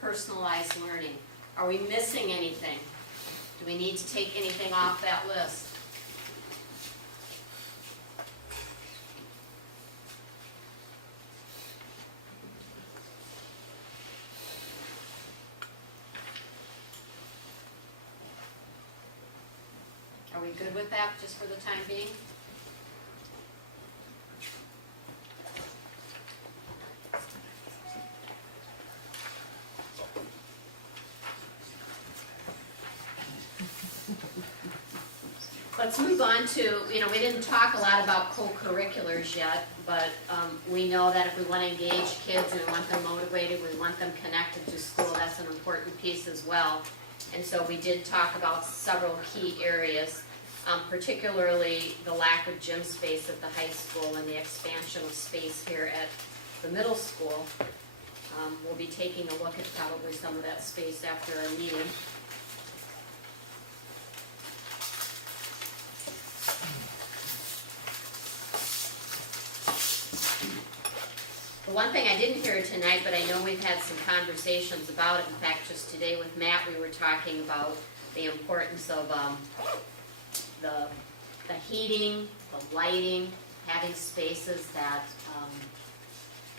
Personalized learning. Are we missing anything? Do we need to take anything off that list? Are we good with that just for the time being? Let's move on to, we didn't talk a lot about co-curriculars yet, but we know that if we want to engage kids and we want them motivated, we want them connected to school, that's an important piece as well. And so we did talk about several key areas, particularly the lack of gym space at the high school and the expansion of space here at the middle school. We'll be taking a look at probably some of that space after our meeting. The one thing I didn't hear tonight, but I know we've had some conversations about it, in fact, just today with Matt, we were talking about the importance of the heating, the lighting, having spaces that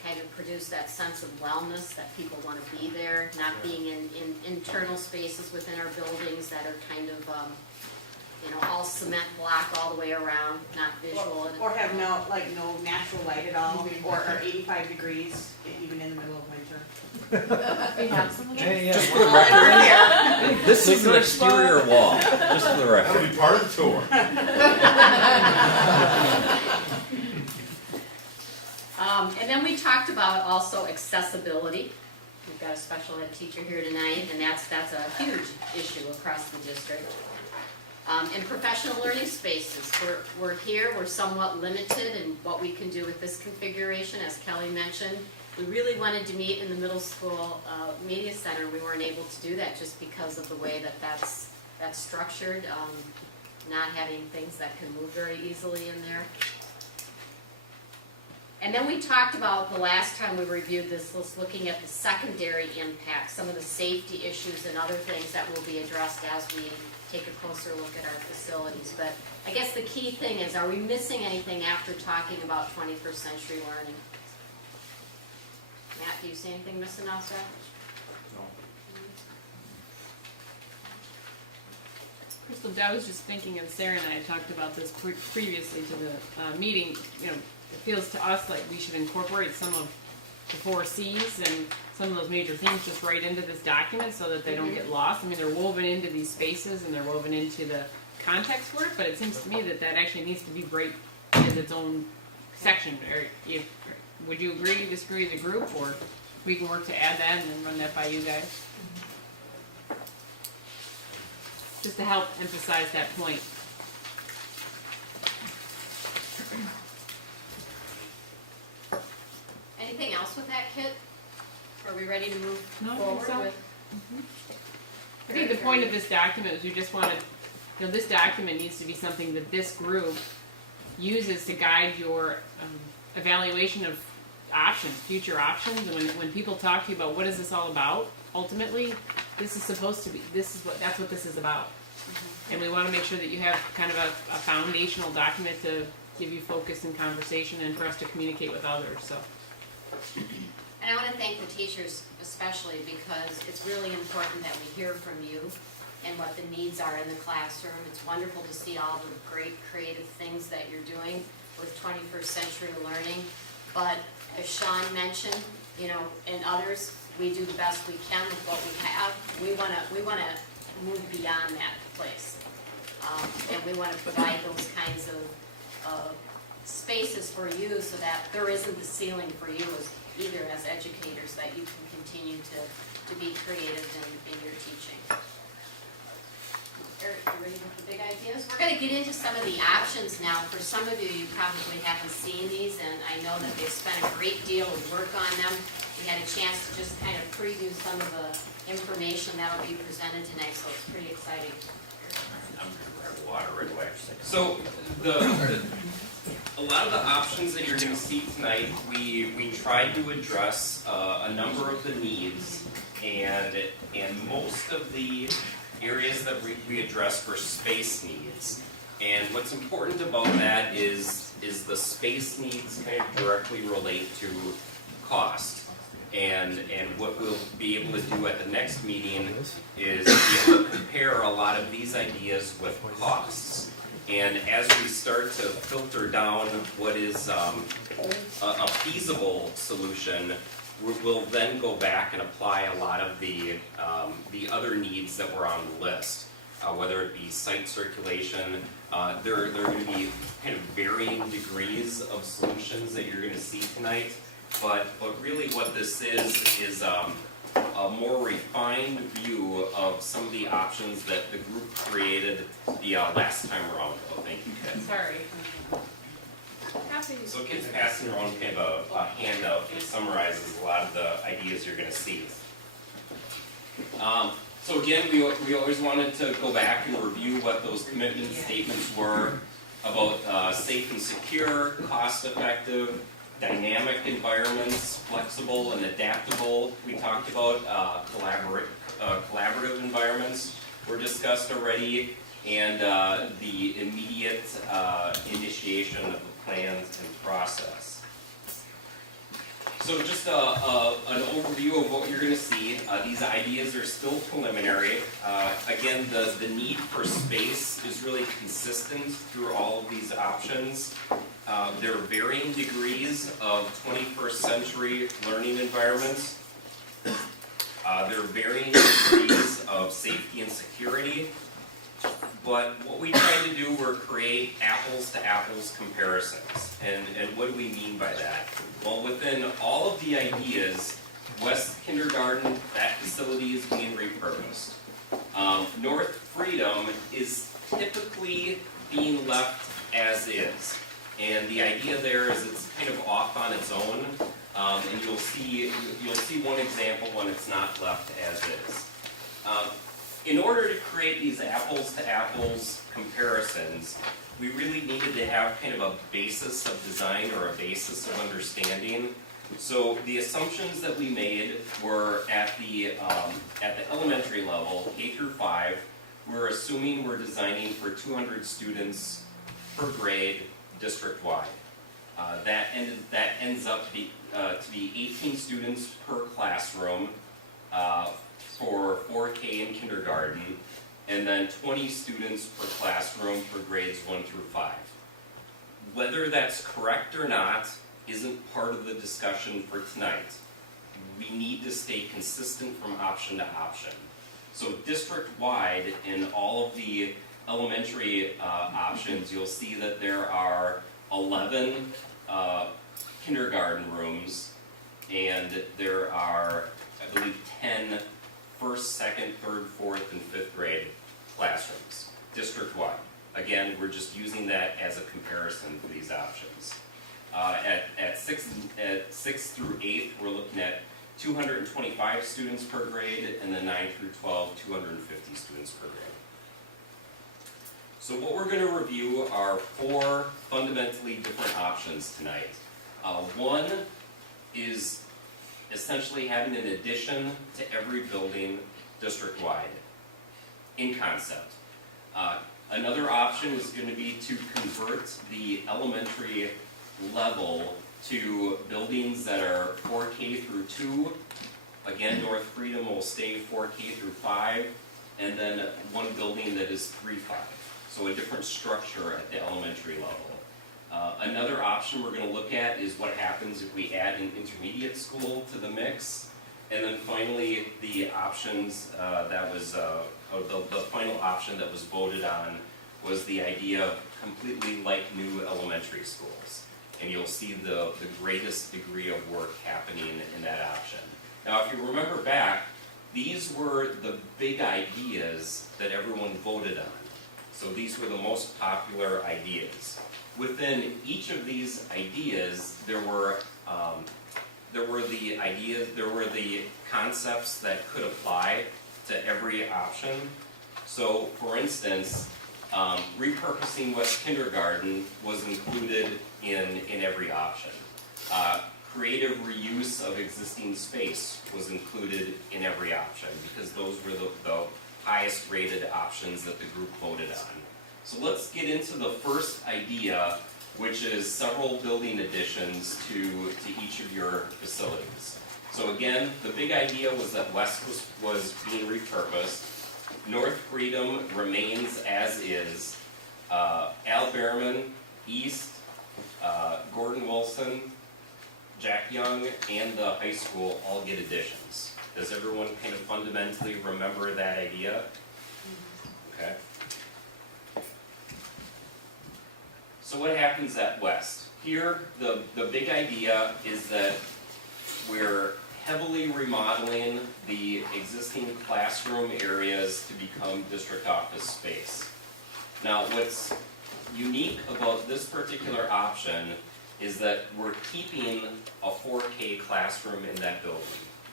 kind of produce that sense of wellness, that people want to be there, not being in internal spaces within our buildings that are kind of, all cement block all the way around, not visual. Or have no natural light at all, or are 85 degrees even in the middle of winter. We have some of Hey, those. yeah, Just for the record. This is an exterior wall, just for the record. That'll be part of the tour. And then we talked about also accessibility. We've got a special ed teacher here tonight, and that's a huge issue across the district. And professional learning spaces. We're here, we're somewhat limited in what we can do with this configuration, as Kelly mentioned. We really wanted to meet in the middle school media center. We weren't able to do that just because of the way that's structured, not having things that can move very easily in there. And then we talked about the last time we reviewed this list, looking at the secondary impacts, some of the safety issues and other things that will be addressed as we take a closer look at our facilities. But I guess the key thing is, are we missing anything after talking about 21st century learning? Matt, do you see anything missing out there? Crystal, I was just thinking, and Sarah and I had talked about this previously to the meeting, it feels to us like we should incorporate some of the 4 C's and some of those major themes just right into this document so that they don't get lost. I mean, they're woven into these spaces and they're woven into the context for it, but it seems to me that actually needs to be right in its own section. Would you agree, disagree as a group, or we can work to add that and then run that by you guys? Just to help emphasize that point. Anything else with that, Kit? Are we ready to move No, I think forward so. with? I think the point of this document is you just want to, this document needs to be something that this group uses to guide your evaluation of options, future options. And when people talk to you about what is this all about, ultimately, this is supposed to be, that's what this is about. And we want to make sure that you have kind of a foundational document to give you focus and conversation and for us to communicate with others, so. And I want to thank the teachers especially, because it's really important that we hear from you and what the needs are in the classroom. It's wonderful to see all the great creative things that you're doing with 21st century learning. But as Sean mentioned, and others, we do the best we can with what we have. We want to move beyond that place. And we want to provide those kinds of spaces for you so that there isn't the ceiling for you as educators, that you can continue to be creative in your teaching. Eric, you ready with the big ideas? We're gonna get into some of the options now. For some of you, you probably haven't seen these, and I know that they've spent a great deal of work on them. We had a chance to just kind of preview some of the information that will be presented tonight, so it's pretty exciting. I'm gonna grab water right away. So a lot of the options that you're going to see tonight, we tried to address a number of the needs, and most of the areas that we addressed were space needs. And what's important about that is the space needs kind of directly relate to cost. And what we'll be able to do at the next meeting is be able to compare a lot of these ideas with costs. And as we start to filter down what is a feasible solution, we'll then go back and apply a lot of the other needs that were on the list, whether it be site circulation. There are going to be kind of varying degrees of solutions that you're going to see tonight. But really what this is a more refined view of some of the options that the group created the last time around. Oh, thank you, kids. Sorry. So kids passing around kind of a handout that summarizes a lot of the ideas you're going to see. So again, we always wanted to go back and review what those commitment statements were about safe and secure, cost-effective, dynamic environments, flexible and adaptable. We talked about collaborative environments were discussed already, and the immediate initiation of the plans and process. So just an overview of what you're going to see. These ideas are still preliminary. Again, the need for space is really consistent through all of these options. There are varying degrees of 21st century learning environments. There are varying degrees of safety and security. But what we tried to do were create apples to apples comparisons. And what do we mean by that? Well, within all of the ideas, West Kindergarten, that facility is being repurposed. North Freedom is typically being left as is. And the idea there is it's kind of off on its own, and you'll see one example when it's not left as is. In order to create these apples to apples comparisons, we really needed to have kind of a basis of design or a basis of understanding. So the assumptions that we made were at the elementary level, K through 5, we're assuming we're designing for 200 students per grade, district-wide. That ends up to be 18 students per classroom for 4K in kindergarten, and then 20 students per classroom for grades 1 through 5. Whether that's correct or not isn't part of the discussion for tonight. We need to stay consistent from option to option. So district-wide, in all of the elementary options, you'll see that there are 11 kindergarten rooms, and there are, I believe, 10 first, second, third, fourth, and fifth grade classrooms, district-wide. Again, we're just using that as a comparison for these options. At 6th through 8th, we're looking at 225 students per grade, and then 9 through 12, 250 students per grade. So what we're going to review are 4 fundamentally different options tonight. One is essentially having an addition to every building district-wide in concept. Another option is going to be to convert the elementary level to buildings that are 4K through 2. Again, North Freedom will stay 4K through 5, and then one building that is 3-5. So a different structure at the elementary level. Another option we're going to look at is what happens if we add an intermediate school to the mix. And then finally, the options the final option that was voted on was the idea of completely like new elementary schools. And you'll see the greatest degree of work happening in that option. Now, if you remember back, These were the big ideas that everyone voted on. So these were the most popular ideas. Within each of these ideas, there were the concepts that could apply to every option. So, for instance, repurposing West Kindergarten was included in every option. Creative reuse of existing space was included in every option because those were the highest rated options that the group voted on. So let's get into the first idea, which is several building additions to each of your facilities. So again, the big idea was that West was being repurposed. North Freedom remains as is. Al Behrman, East, Gordon Wilson, Jack Young, and the high school all get additions. Does everyone kind of fundamentally remember that idea? Okay. So what happens at West? Here, the big idea is that we're heavily remodeling the existing classroom areas to become district office space. Now, what's unique about this particular option is that we're keeping a 4K classroom in that building.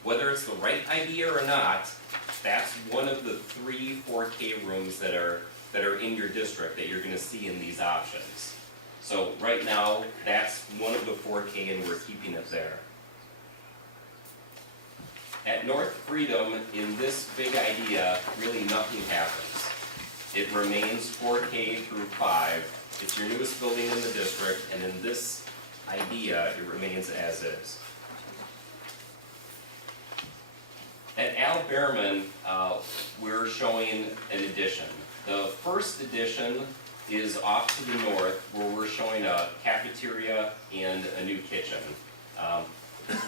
Whether it's the right idea or not, that's one of the 3 4K rooms that are in your district that you're gonna see in these options. So right now, that's one of the 4K and we're keeping it there. At North Freedom, in this big idea, really nothing happens. It remains 4K through 5. It's your newest building in the district, and in this idea, it remains as is. At Al Behrman, we're showing an addition. The first addition is off to the north, where we're showing a cafeteria and a new kitchen.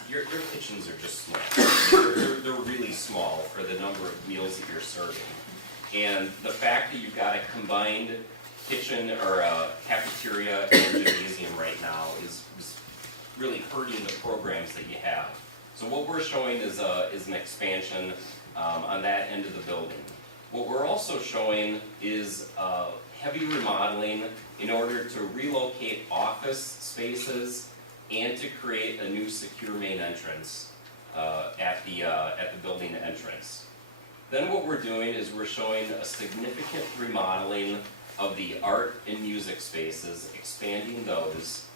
Your kitchens are just small. They're really small for the number of meals that you're serving. And the fact that you've got a combined kitchen or a cafeteria and gymnasium right now is really hurting the programs that you have. So what we're showing is an expansion on that end of the building. What we're also showing is heavy remodeling in order to relocate office spaces and to create a new secure main entrance at the building entrance. Then what we're doing is we're showing a significant remodeling of the art and music spaces, expanding those.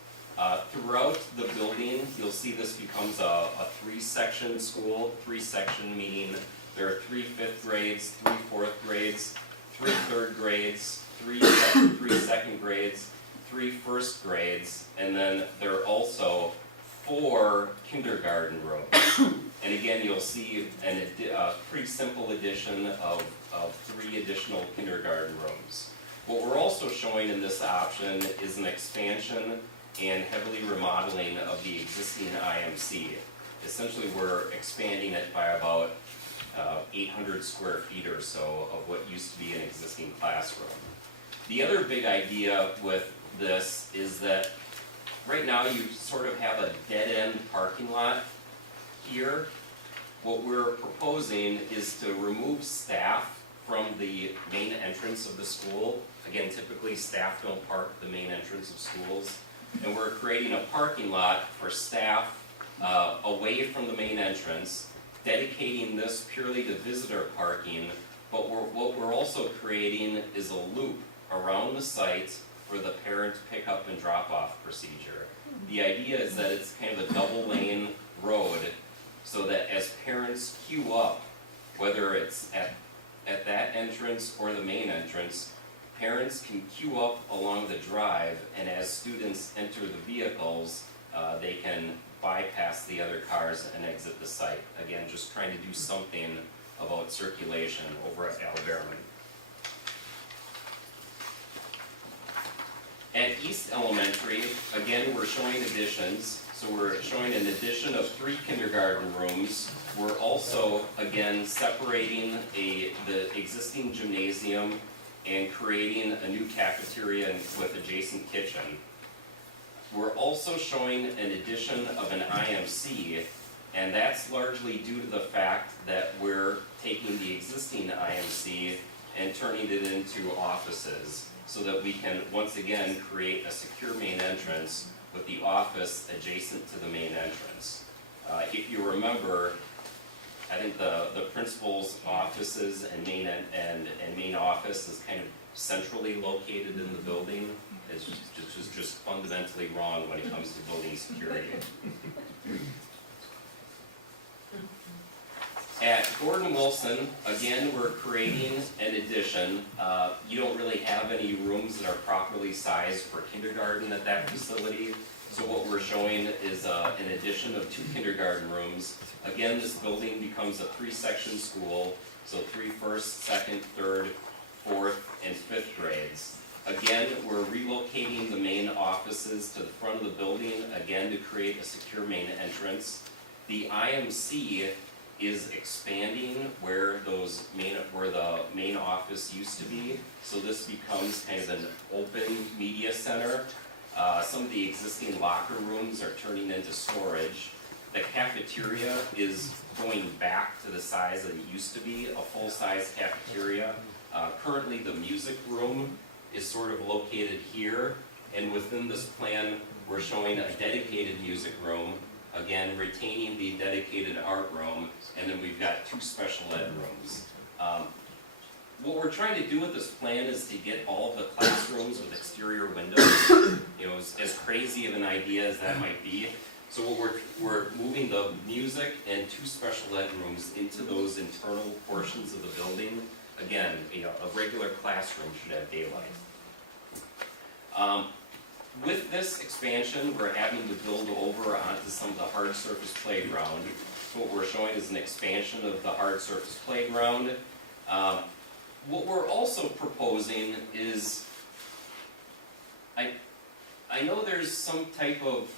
Throughout the building, you'll see this becomes a 3-section school, 3-section meaning there are 3 5th grades, 3 4th grades, 3 3rd grades, 3 second grades, 3 1st grades, and then there are also 4 kindergarten rooms. And again, you'll see a pretty simple addition of 3 additional kindergarten rooms. What we're also showing in this option is an expansion and heavily remodeling of the existing IMC. Essentially, we're expanding it by about 800 square feet or so of what used to be an existing classroom. The other big idea with this is that right now you sort of have a dead-end parking lot here. What we're proposing is to remove staff from the main entrance of the school. Again, typically staff don't park at the main entrance of schools. And we're creating a parking lot for staff away from the main entrance, dedicating this purely to visitor parking, but what we're also creating is a loop around the site for the parent pickup and drop-off procedure. The idea is that it's kind of a double-lane road so that as parents queue up, whether it's at that entrance or the main entrance, parents can queue up along the drive, and as students enter the vehicles, they can bypass the other cars and exit the site. Again, just trying to do something about circulation over at Al Behrman. At East Elementary, again, we're showing additions. So we're showing an addition of 3 kindergarten rooms. We're also, again, separating the existing gymnasium and creating a new cafeteria with adjacent kitchen. We're also showing an addition of an IMC, And that's largely due to the fact that we're taking the existing IMC and turning it into offices so that we can, once again, create a secure main entrance with the office adjacent to the main entrance. If you remember, I think the principal's offices and main office is kind of centrally located in the building. It's just fundamentally wrong when it comes to building security. At Gordon Wilson, again, we're creating an addition. You don't really have any rooms that are properly sized for kindergarten at that facility. So what we're showing is an addition of 2 kindergarten rooms. Again, this building becomes a 3-section school, so 3 first, second, third, fourth, and fifth grades. Again, we're relocating the main offices to the front of the building, again, to create a secure main entrance. The IMC is expanding where the main office used to be, so this becomes kind of an open media center. Some of the existing locker rooms are turning into storage. The cafeteria is going back to the size that it used to be, a full-size cafeteria. Currently, the music room is sort of located here, and within this plan, we're showing a dedicated music room, again, retaining the dedicated art room, and then we've got 2 special ed rooms. What we're trying to do with this plan is to get all of the classrooms with exterior windows, you know, as crazy of an idea as that might be. So what we're moving the music and 2 special ed rooms into those internal portions of the building. Again, you know, a regular classroom should have daylight. With this expansion, we're having to build over onto some of the hard surface playground. What we're showing is an expansion of the hard surface playground. What we're also proposing is, I know there's some type of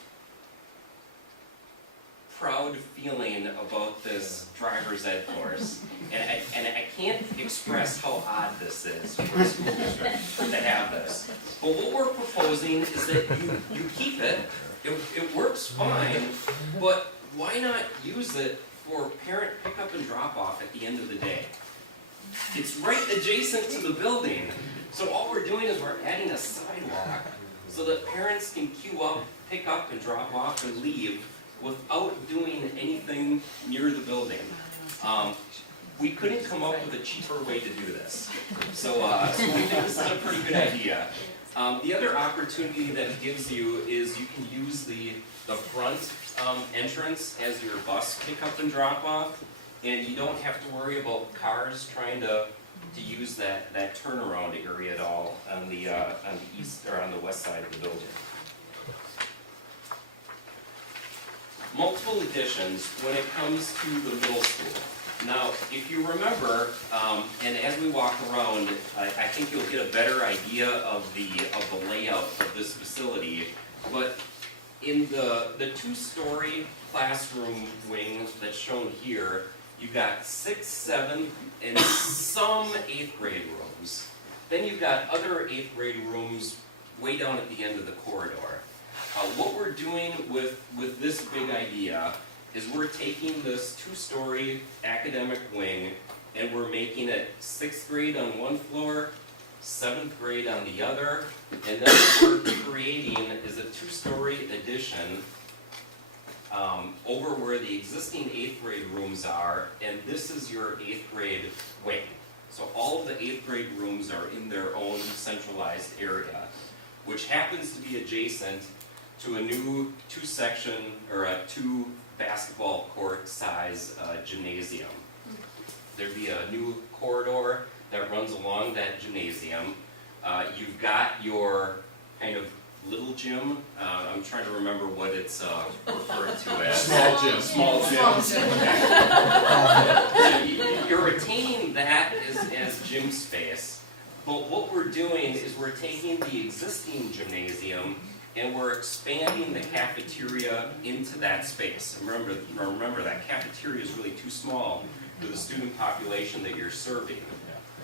proud feeling about this driver's ed course, and I can't express how odd this is for a school district to have this. But what we're proposing is that you keep it, it works fine, but why not use it for parent pickup and drop off at the end of the day? It's right adjacent to the building, so all we're doing is we're adding a sidewalk so that parents can queue up, pick up and drop off and leave without doing anything near the building. We couldn't come up with a cheaper way to do this. So we think this is a pretty good idea. The other opportunity that it gives you is you can use the front entrance as your bus pickup and drop off, and you don't have to worry about cars trying to use that turnaround area at all on the east or on the west side of the building. Multiple additions when it comes to the middle school. Now, if you remember, and as we walk around, I think you'll get a better idea of the layout of this facility. But in the 2-story classroom wing that's shown here, you've got 6th, 7th, and some 8th grade rooms. Then you've got other 8th grade rooms way down at the end of the corridor. What we're doing with this big idea is we're taking this 2-story academic wing and we're making it 6th grade on one floor, 7th grade on the other, and then what we're creating is a 2-story addition over where the existing 8th grade rooms are, and this is your 8th grade wing. So all of the 8th grade rooms are in their own centralized area, which happens to be adjacent to a new 2-section or a 2 basketball court size gymnasium. There'd be a new corridor that runs along that gymnasium. You've got your kind of little gym. I'm trying to remember what it's referred to as. Small gym. Small gym. You're retaining that as gym space. But what we're doing is we're taking the existing gymnasium and we're expanding the cafeteria into that space. Remember that cafeteria is really too small for the student population that you're serving.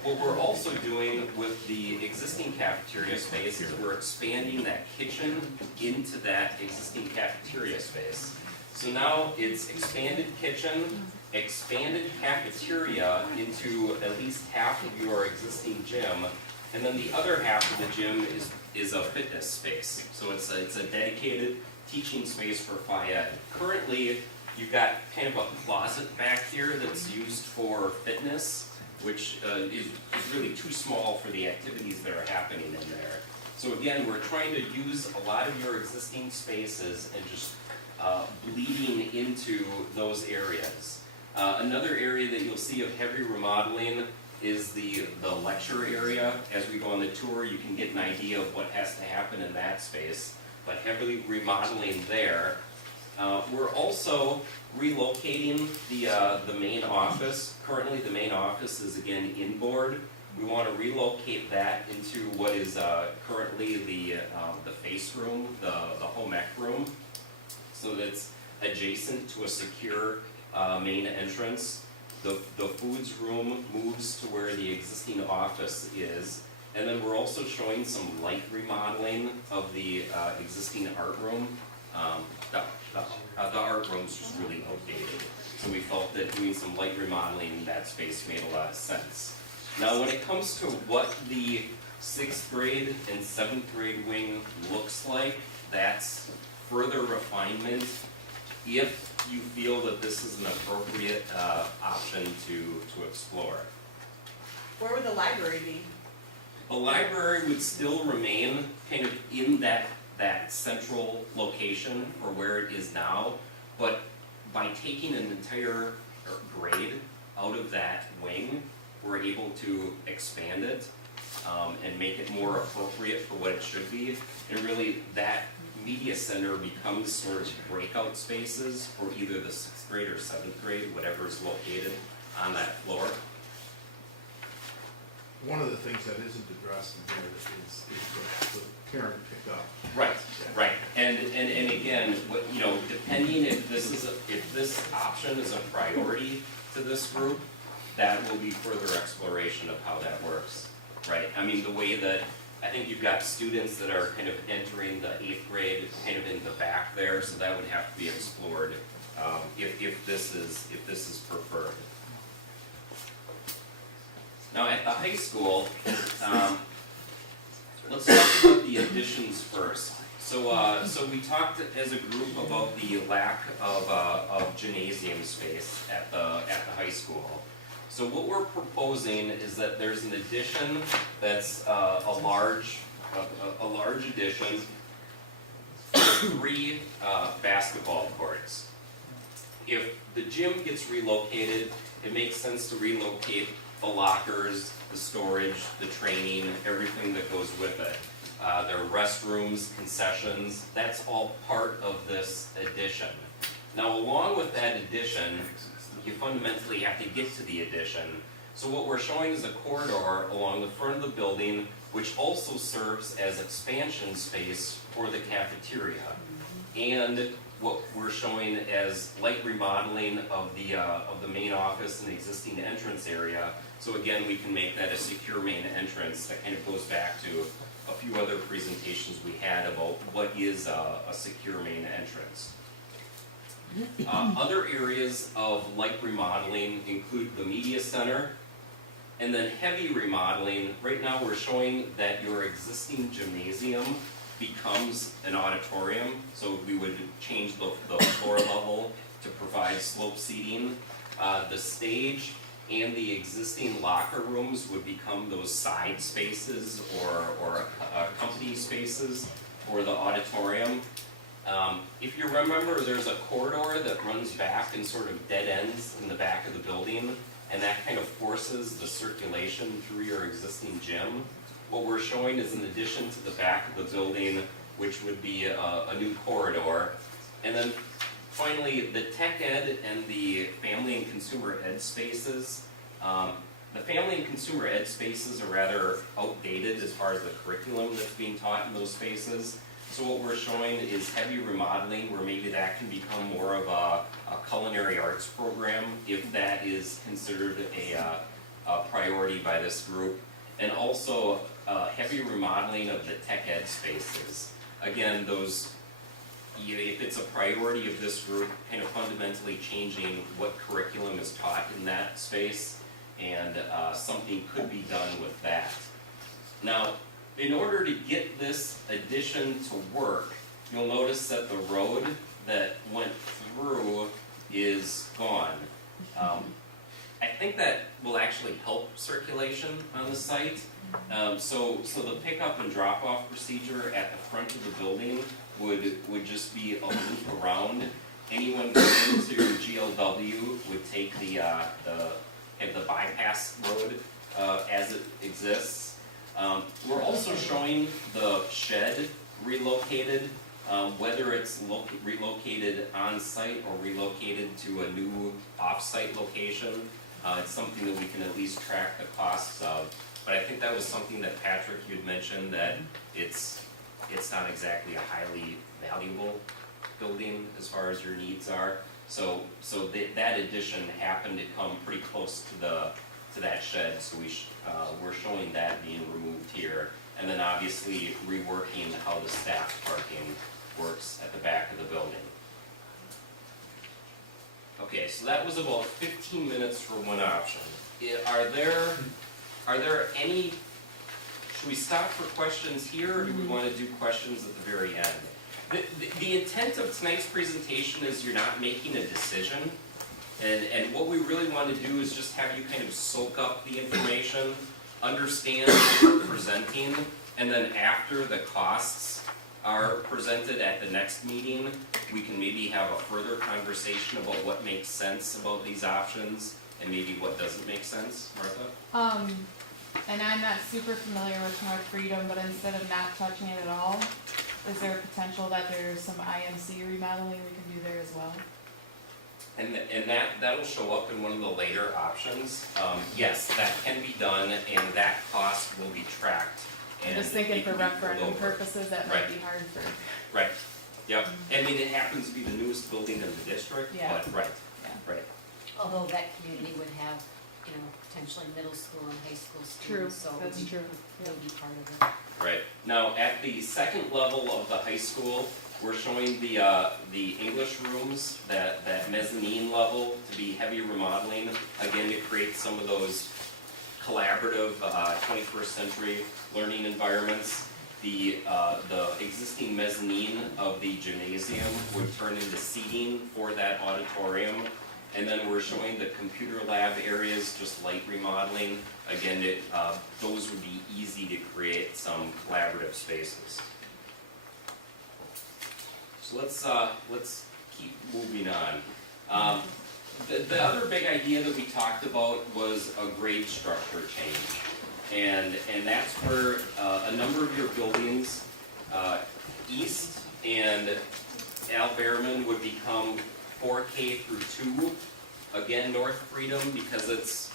What we're also doing with the existing cafeteria space is we're expanding that kitchen into that existing cafeteria space. So now it's expanded kitchen, expanded cafeteria into at least half of your existing gym, and then the other half of the gym is a fitness space. So it's a dedicated teaching space for Phi Ed. Currently, you've got kind of a closet back here that's used for fitness, which is really too small for the activities that are happening in there. So again, we're trying to use a lot of your existing spaces and just bleeding into those areas. Another area that you'll see of heavy remodeling is the lecture area. As we go on the tour, you can get an idea of what has to happen in that space, but heavily remodeling there. We're also relocating the main office. Currently, the main office is again inboard. We want to relocate that into what is currently the face room, the home ec room, so that it's adjacent to a secure main entrance. The foods room moves to where the existing office is, and then we're also showing some light remodeling of the existing art room. The art room's just really outdated, so we felt that doing some light remodeling in that space made a lot of sense. Now, when it comes to what the 6th grade and 7th grade wing looks like, that's further refinement if you feel that this is an appropriate option to explore. Where would the library be? The library would still remain kind of in that central location for where it is now, but by taking an entire grade out of that wing, we're able to expand it and make it more appropriate for what it should be. And really, that media center becomes sort of breakout spaces for either the 6th grade or 7th grade, whatever is located on that floor. One of the things that isn't addressed in here is the parent pickup. Right, right, and again, you know, depending if this option is a priority to this group, that will be further exploration of how that works, right? I mean, the way that, I think you've got students that are kind of entering the 8th grade kind of in the back there, so that would have to be explored if this is preferred. Now at the high school, let's talk about the additions first. So we talked as a group about the lack of gymnasium space at the high school. So what we're proposing is that there's an addition that's a large addition, 3 basketball courts. If the gym gets relocated, it makes sense to relocate the lockers, the storage, the training, everything that goes with it. There are restrooms, concessions, that's all part of this addition. Now, along with that addition, you fundamentally have to get to the addition. So what we're showing is a corridor along the front of the building, which also serves as expansion space for the cafeteria. And what we're showing as light remodeling of the main office and the existing entrance area. So again, we can make that a secure main entrance. That kind of goes back to a few other presentations we had about what is a secure main entrance. Other areas of light remodeling include the media center, and then heavy remodeling. Right now we're showing that your existing gymnasium becomes an auditorium, so we would change the floor level to provide slope seating. The stage and the existing locker rooms would become those side spaces or company spaces for the auditorium. If you remember, there's a corridor that runs back and sort of dead ends in the back of the building, and that kind of forces the circulation through your existing gym. What we're showing is an addition to the back of the building, which would be a new corridor. And then finally, the tech ed and the family and consumer ed spaces. The family and consumer ed spaces are rather outdated as far as the curriculum that's being taught in those spaces. So what we're showing is heavy remodeling, where maybe that can become more of a culinary arts program, if that is considered a priority by this group. And also heavy remodeling of the tech ed spaces. Again, those if it's a priority of this group, kind of fundamentally changing what curriculum is taught in that space, and something could be done with that. Now, in order to get this addition to work, you'll notice that the road that went through is gone. I think that will actually help circulation on the site. So the pickup and drop-off procedure at the front of the building would just be a loop around. Anyone going into GLW would take the bypass road as it exists. We're also showing the shed relocated, whether it's relocated on-site or relocated to a new off-site location. It's something that we can at least track the costs of. But I think that was something that Patrick, you had mentioned, that it's not exactly a highly valuable building as far as your needs are. So that addition happened to come pretty close to that shed, so we're showing that being removed here. And then obviously reworking how the staff parking works at the back of the building. Okay, so that was about 15 minutes for one option. Are there any, should we stop for questions here, or do we want to do questions at the very end? The intent of tonight's presentation is you're not making a decision, and what we really want to do is just have you kind of soak up the information, understand what we're presenting, and then after the costs are presented at the next meeting, we can maybe have a further conversation about what makes sense about these options and maybe what doesn't make sense. Martha? And I'm not super familiar with North Freedom, but instead of not touching it at all, is there a potential that there's some IMC remodeling we can do there as well? And that'll show up in one of the later options. Yes, that can be done, and that cost will be tracked. I'm just thinking for referendum purposes, that might be hard for. Right, yep. I mean, it happens to be the newest building in the district, Yeah. but right, right. Although that community would have, potentially middle school and high school True, students, so it that's would true. be part of it. Right. Now, at the second level of the high school, we're showing the English rooms, that mezzanine level, to be heavy remodeling, again, to create some of those collaborative 21st century learning environments. The existing mezzanine of the gymnasium would turn into seating for that auditorium. And then we're showing the computer lab areas, just light remodeling. Again, those would be easy to create some collaborative spaces. So let's keep moving on. The other big idea that we talked about was a grade structure change. And that's where a number of your buildings, East and Al Behrman, would become 4K through 2. Again, North Freedom, because it's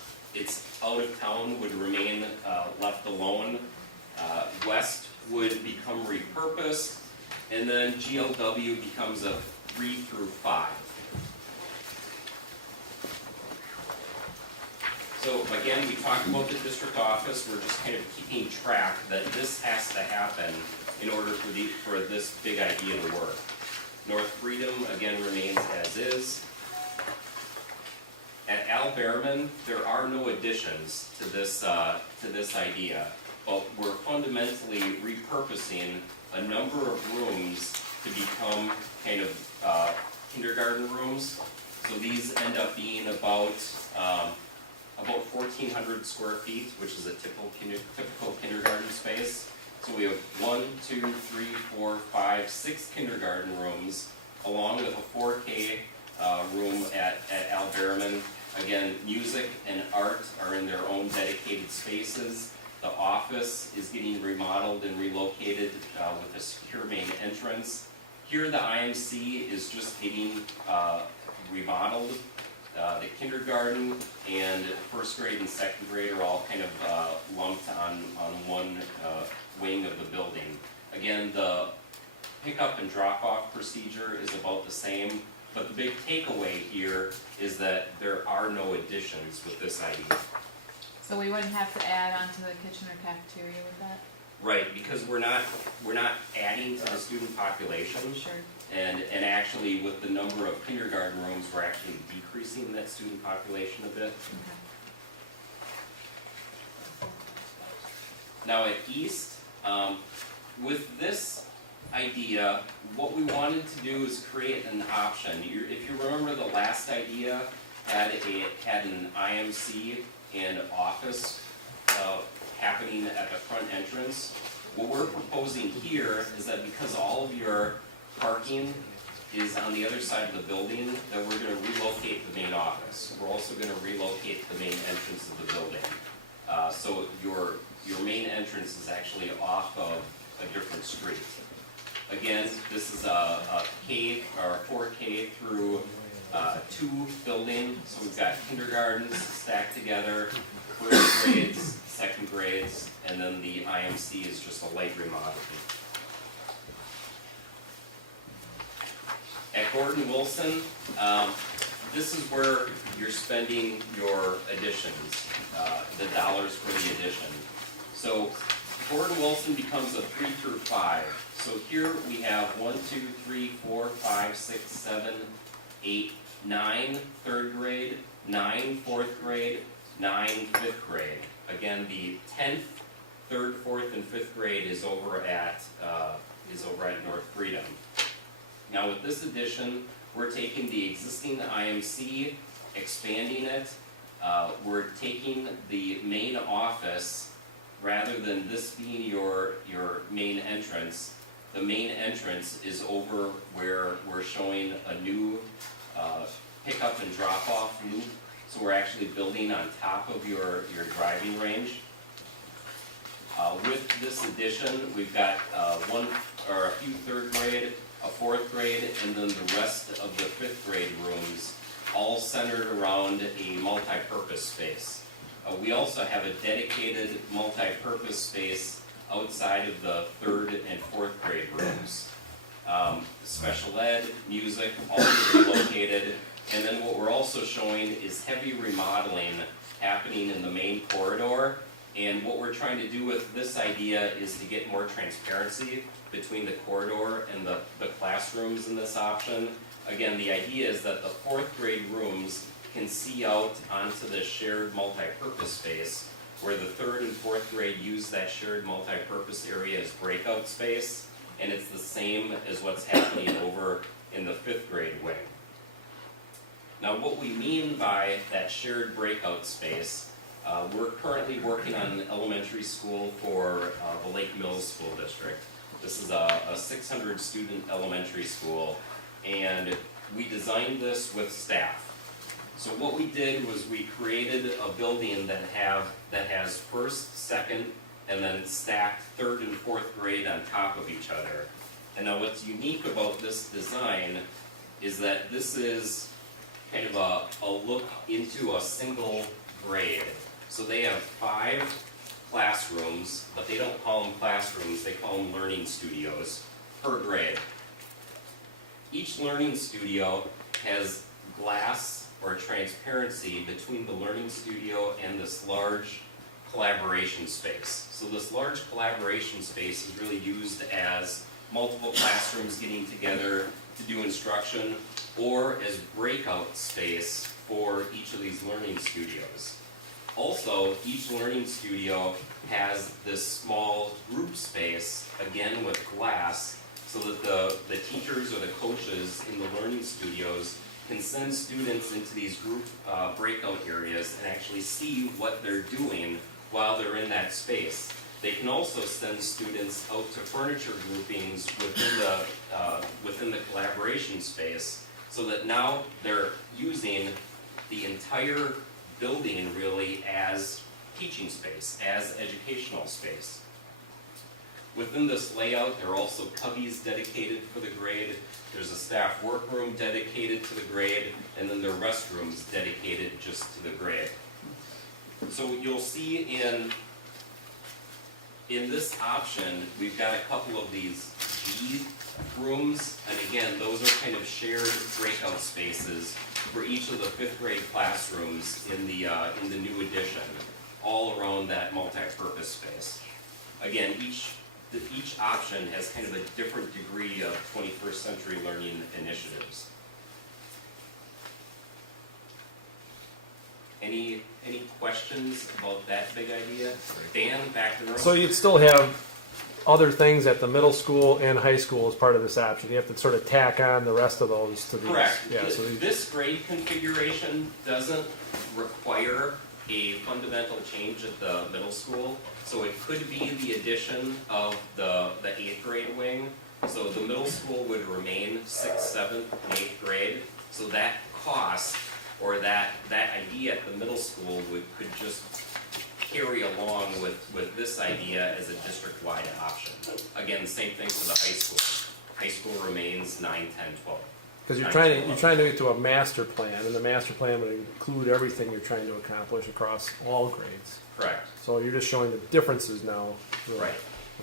out of town, would remain left alone. West would become repurposed, and then GLW becomes a 3 through 5. So again, we talked about the district office. We're just kind of keeping track that this has to happen in order for this big idea to work. North Freedom, again, remains as is. At Al Behrman, there are no additions to this idea, but we're fundamentally repurposing a number of rooms to become kind of kindergarten rooms. So these end up being about 1,400 square feet, which is a typical kindergarten space. So we have 1, 2, 3, 4, 5, 6 kindergarten rooms, along with a 4K room at Al Behrman. Again, music and art are in their own dedicated spaces. The office is getting remodeled and relocated with a secure main entrance. Here, the IMC is just getting remodeled. The kindergarten and first grade and second grade are all kind of lumped on one wing of the building. Again, the pickup and drop-off procedure is about the same, but the big takeaway here is that there are no additions with this idea. So we wouldn't have to add on to the kitchen or cafeteria with that? Right, because we're not adding to the student population. Sure. And actually with the number of kindergarten rooms, we're actually decreasing that student population a bit. Now at East, with this idea, what we wanted to do is create an option. If you remember, the last idea had an IMC and office happening at the front entrance. What we're proposing here is that because all of your parking is on the other side of the building, that we're going to relocate the main office. We're also going to relocate the main entrance of the building. So your main entrance is actually off of a different street. Again, this is a K or 4K through 2 building. So we've got kindergartens stacked together, first grades, second grades, and then the IMC is just a light remodeling. At Gordon Wilson, this is where you're spending your additions, the dollars for the addition. So Gordon Wilson becomes a 3 through 5. So here we have 1, 2, 3, 4, 5, 6, 7, 8, 9 third grade, 9 fourth grade, 9 fifth grade. Again, the 10th, 3rd, 4th, and 5th grade is over at North Freedom. Now with this addition, we're taking the existing IMC, expanding it. We're taking the main office, rather than this being your main entrance, the main entrance is over where we're showing a new pickup and drop-off loop. So we're actually building on top of your driving range. With this addition, we've got a few 3rd grade, a 4th grade, and then the rest of the 5th grade rooms, all centered around a multi-purpose space. We also have a dedicated multi-purpose space outside of the 3rd and 4th grade rooms. Special ed, music, all located. And then what we're also showing is heavy remodeling happening in the main corridor. And what we're trying to do with this idea is to get more transparency between the corridor and the classrooms in this option. Again, the idea is that the 4th grade rooms can see out onto the shared multi-purpose space, where the 3rd and 4th grade use that shared multi-purpose area as breakout space, and it's the same as what's happening over in the 5th grade wing. Now what we mean by that shared breakout space, we're currently working on an elementary school for the Lake Mills School District. This is a 600 student elementary school, and we designed this with staff. So what we did was we created a building that has 1st, 2nd, and then stacked 3rd and 4th grade on top of each other. And now what's unique about this design is that this is kind of a look into a single grade. So they have 5 classrooms, but they don't call them classrooms, they call them learning studios per grade. Each learning studio has glass or transparency between the learning studio and this large collaboration space. So this large collaboration space is really used as multiple classrooms getting together to do instruction, or as breakout space for each of these learning studios. Also, each learning studio has this small group space, again with glass, so that the teachers or the coaches in the learning studios can send students into these group breakout areas and actually see what they're doing while they're in that space. They can also send students out to furniture groupings within the collaboration space, so that now they're using the entire building really as teaching space, as educational space. Within this layout, there are also cubbies dedicated for the grade. There's a staff workroom dedicated to the grade, and then there are restrooms dedicated just to the grade. So you'll see in this option, we've got a couple of these G rooms, and again, those are kind of shared breakout spaces for each of the 5th grade classrooms in the new addition, all around that multi-purpose space. again, each option has kind of a different degree of 21st century learning initiatives. Any questions about that big idea? Dan, back to the room. So you'd still have other things at the middle school and high school as part of this option. You have to sort of tack on the rest of those to these. Correct. Yeah, so these, This grade configuration doesn't require a fundamental change at the middle school. So it could be the addition of the 8th grade wing. So the middle school would remain 6th, 7th, and 8th grade. So that cost or that idea at the middle school could just carry along with this idea as a district-wide option. Again, same thing for the high school. High school remains 9, 10, 12. because you're trying to get to a master plan, and the master plan would include everything you're trying to accomplish across all grades. Correct. So you're just showing the differences now. Really. Right.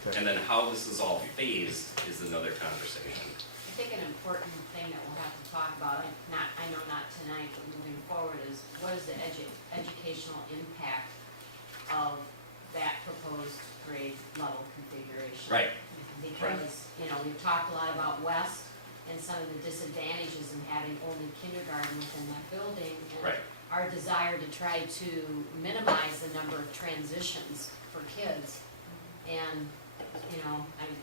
Okay. And then how this is all phased is another conversation. I think an important thing that we'll have to talk about, I know not tonight, but moving forward, is what is the educational impact of that proposed grade level configuration? Right. Because, we've talked a lot about West and some of the disadvantages in having only kindergarten within that building. And Right. our desire to try to minimize the number of transitions for kids. And,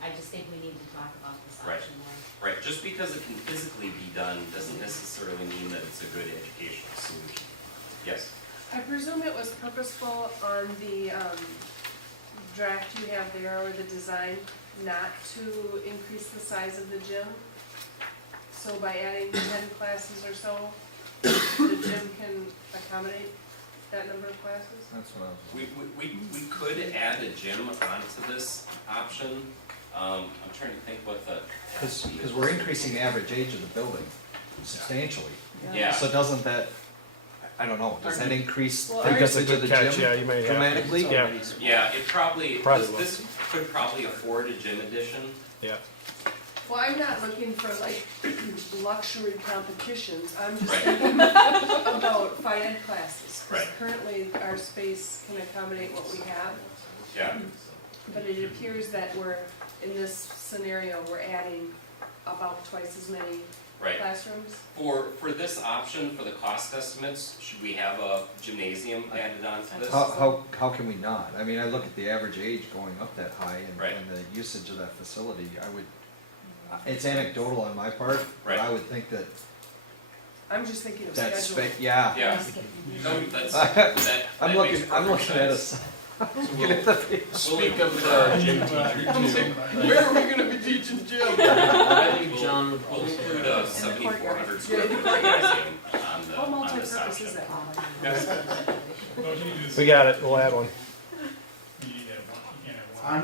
I just think we need to talk about this Right. option more. Right, just because it can physically be done doesn't necessarily mean that it's a good educational solution. Yes? I presume it was purposeful on the draft you have there, or the design, not to increase the size of the gym? So by adding 10 classes or so, the gym can accommodate that number of classes? That's what I was. We could add a gym onto this option. I'm trying to think what the. Because we're increasing the average age of the building substantially. Yeah. So doesn't that, I don't know, does that increase Well, the I think that's a usage of good the catch. gym Yeah, you may have. dramatically? Yeah. Yeah, it probably, Probably this could probably afford a gym addition. Yeah. Well, I'm not looking for like luxury competitions, I'm just Right. thinking about Phi Ed classes. 'Cause Right. currently, our space can accommodate what we have, Yeah. but it appears that in this scenario, we're adding about twice as many Right. classrooms. For this option, for the cost estimates, should we have a gymnasium added onto this? How can we not? I mean, I look at the average age going up that high Right. and the usage of that facility, it's anecdotal on my part, but Right. I would think that I'm just thinking of that's, scheduling. yeah. Yeah. No, that's, I'm looking at us. Speak of the gym teacher too. Where are we gonna be teaching gym? I think John would We'll also. include a 7,400 square foot Yeah. gymnasium How on this multi-purpose is option. that? We got it. We'll add one.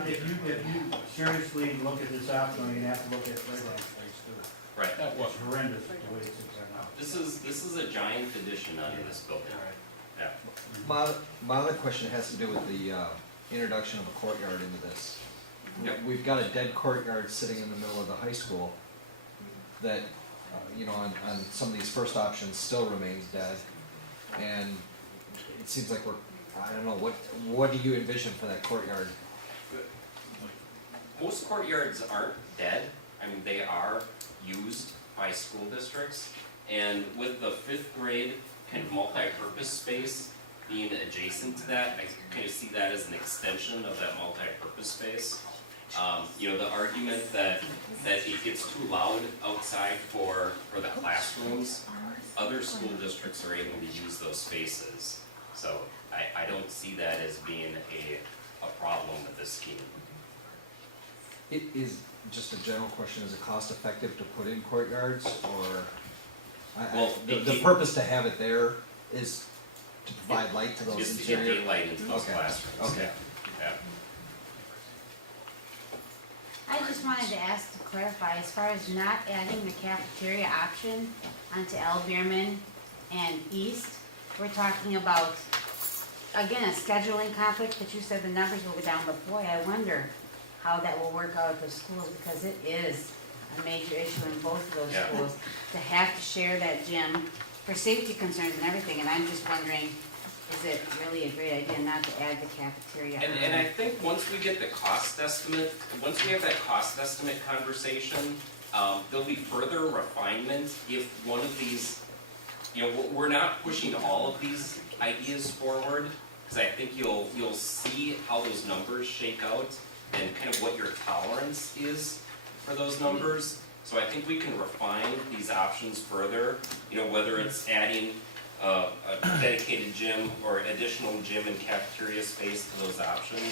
If you seriously look at this option, you have to look at playground space too. Right. It's horrendous the way it's set up. This is a giant addition onto this building. Yeah. My other question has to do with the introduction of a courtyard into this. Yep. We've got a dead courtyard sitting in the middle of the high school that, on some of these first options still remains dead. And it seems like I don't know, what do you envision for that courtyard? Most courtyards aren't dead. I mean, they are used by school districts. And with the 5th grade kind of multi-purpose space being adjacent to that, I kind of see that as an extension of that multi-purpose space. The argument that it gets too loud outside for the classrooms, other school districts are able to use those spaces. So I don't see that as being a problem with this scheme. It is just a general question, is it cost effective to put in courtyards, or? The purpose to have it there is to provide light to those Just to interior. get daylight into those Okay. classrooms. Okay. Yeah. I just wanted to ask to clarify, as far as not adding the cafeteria option onto L. Bierman and East, we're talking about, again, a scheduling conflict, but you said the numbers will go down, but boy, I wonder how that will work out at the schools, because it is a major issue in both of those Yeah. schools, to have to share that gym for safety concerns and everything, and I'm just wondering, is it really a great idea not to add the cafeteria? And I think once we get the cost estimate, once we have that cost estimate conversation, there'll be further refinement if one of these, you know, we're not pushing all of these ideas forward, because I think you'll see how those numbers shake out and kind of what your tolerance is for those numbers. So I think we can refine these options further, you know, whether it's adding a dedicated gym or additional gym and cafeteria space to those options.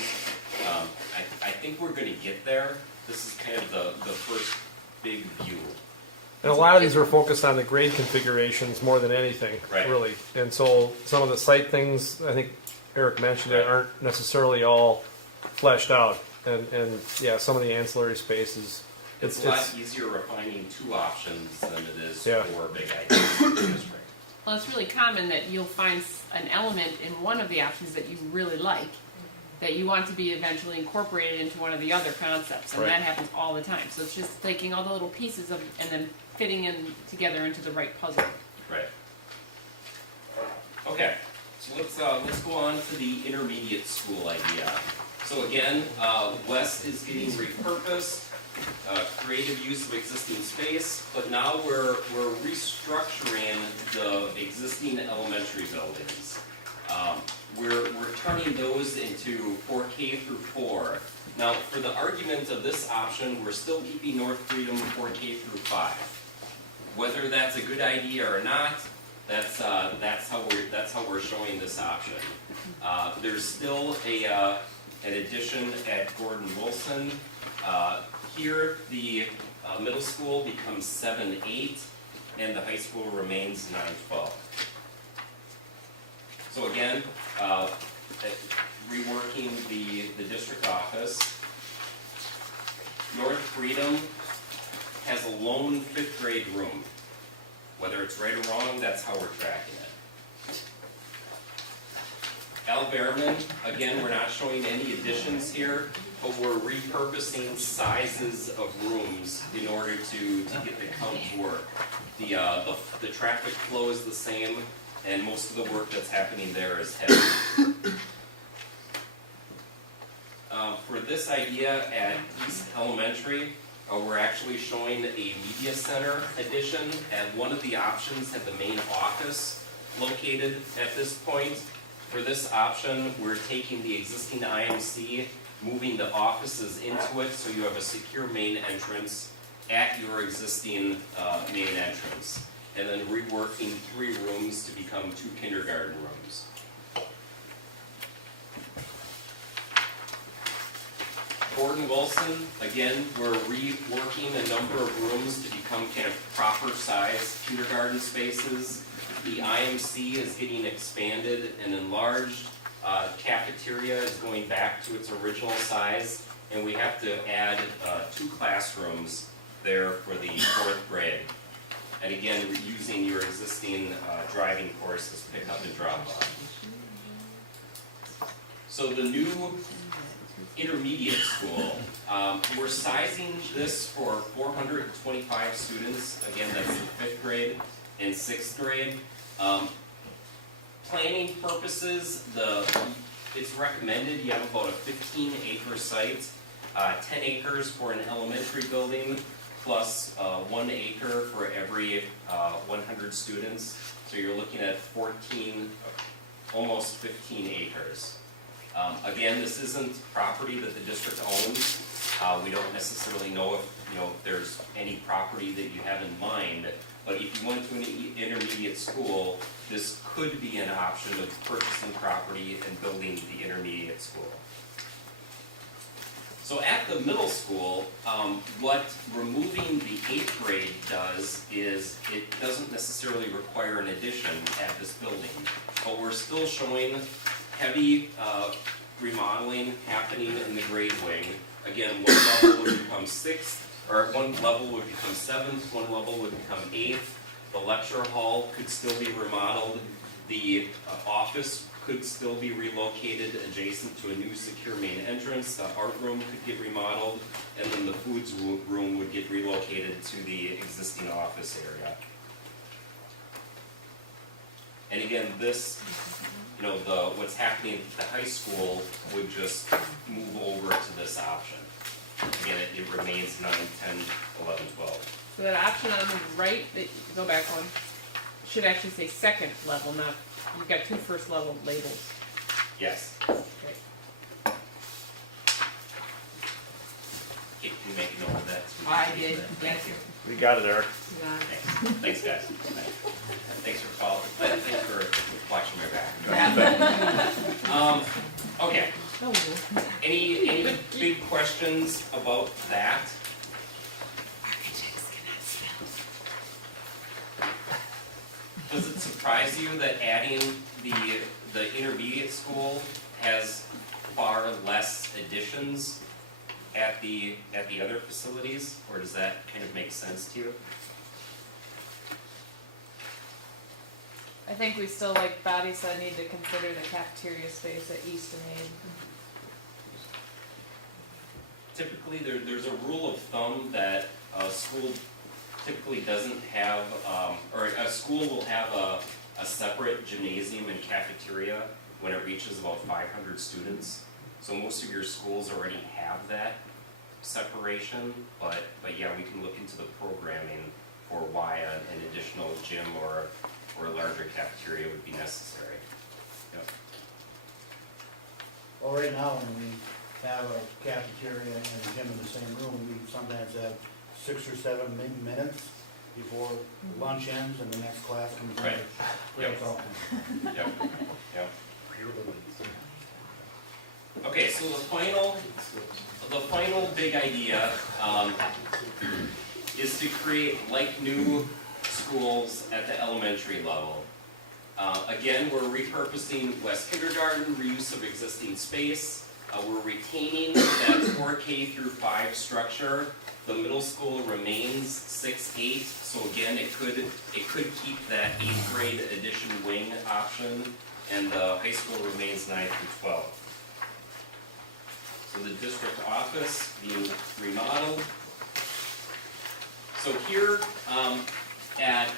I think we're gonna get there. This is kind of the first big view. And a lot of these are focused on the grade configurations more than anything, Right. really. And so some of the site things, I think Eric mentioned it, aren't necessarily all fleshed out. And yeah, some of the ancillary spaces, It's a lot easier refining two options than it is Yeah. four big ideas. Well, it's really common that you'll find an element in one of the options that you really like, that you want to be eventually incorporated into one of the other concepts, and Right. that happens all the time. So it's just taking all the little pieces of, and then fitting in together into the right puzzle. Right. Okay, so let's go on to the intermediate school idea. So again, West is getting repurposed, creative use of existing space, but now we're restructuring the existing elementary buildings. We're turning those into 4K through 4. Now, for the argument of this option, we're still keeping North Freedom 4K through 5. Whether that's a good idea or not, that's how we're showing this option. There's still an addition at Gordon Wilson. Here, the middle school becomes 7-8, and the high school remains 9-12. So again, reworking the district office. North Freedom has a lone 5th grade room. Whether it's right or wrong, that's how we're tracking it. Al Behrman, again, we're not showing any additions here, but we're repurposing sizes of rooms in order to get the count to work. The traffic flow is the same, and most of the work that's happening there is heavy. For this idea at East Elementary, we're actually showing a media center addition, and one of the options had the main office located at this point. For this option, we're taking the existing IMC, moving the offices into it, so you have a secure main entrance at your existing main entrance, and then reworking 3 rooms to become 2 kindergarten rooms. Gordon Wilson, again, we're reworking a number of rooms to become kind of proper size kindergarten spaces. The IMC is getting expanded and enlarged. Cafeteria is going back to its original size, and we have to add 2 classrooms there for the 4th grade. And again, we're using your existing driving courses, pick up and drop off. So the new intermediate school, we're sizing this for 425 students. Again, that's in 5th grade and 6th grade. Planning purposes, it's recommended you have about a 15-acre site, 10 acres for an elementary building, plus 1 acre for every 100 students. So you're looking at 14, almost 15 acres. Again, this isn't property that the district owns. We don't necessarily know if there's any property that you have in mind, but if you went to an intermediate school, this could be an option of purchasing property and building the intermediate school. So at the middle school, what removing the 8th grade does is it doesn't necessarily require an addition at this building, but we're still showing heavy remodeling happening in the grade wing. Again, one level would become 6th, or one level would become 7th, one level would become 8th. The lecture hall could still be remodeled. The office could still be relocated adjacent to a new secure main entrance. The art room could get remodeled, and then the foods room would get relocated to the existing office area. And again, this you know, what's happening at the high school would just move over to this option. Again, it remains 9, 10, 11, 12. So that option on the right, that, go back one, should actually say second level, not, you've got 2 first level labels. Yes. Great. Can you make note of that? I did, Thank yes. you. We got it, Eric. Thanks, guys. Thanks for following, thanks for watching my back. Okay. Any big questions about that? Does it surprise you that adding the intermediate school has far less additions at the other facilities, or does that kind of make sense to you? I think we still, like Bobby said, need to consider the cafeteria space at East and Aid. Typically, there's a rule of thumb that a school typically doesn't have, or a school will have a separate gymnasium and cafeteria when it reaches about 500 students. So most of your schools already have that separation, but yeah, we can look into the programming for why an additional gym or a larger cafeteria would be necessary. Yep. Well, right now, when we have a cafeteria and a gym in the same room, we sometimes have 6 or 7 minutes before lunch ends and the next class comes in. Right. Yep. That's all. Yep. Yep. Okay, so the final big idea is to create like new schools at the elementary level. Again, we're repurposing West Kindergarten, reuse of existing space. We're retaining that 4K through 5 structure. The middle school remains 6-8, so again, it could keep that 8th grade addition wing option, and the high school remains 9 through 12. So the district office being remodeled. So here at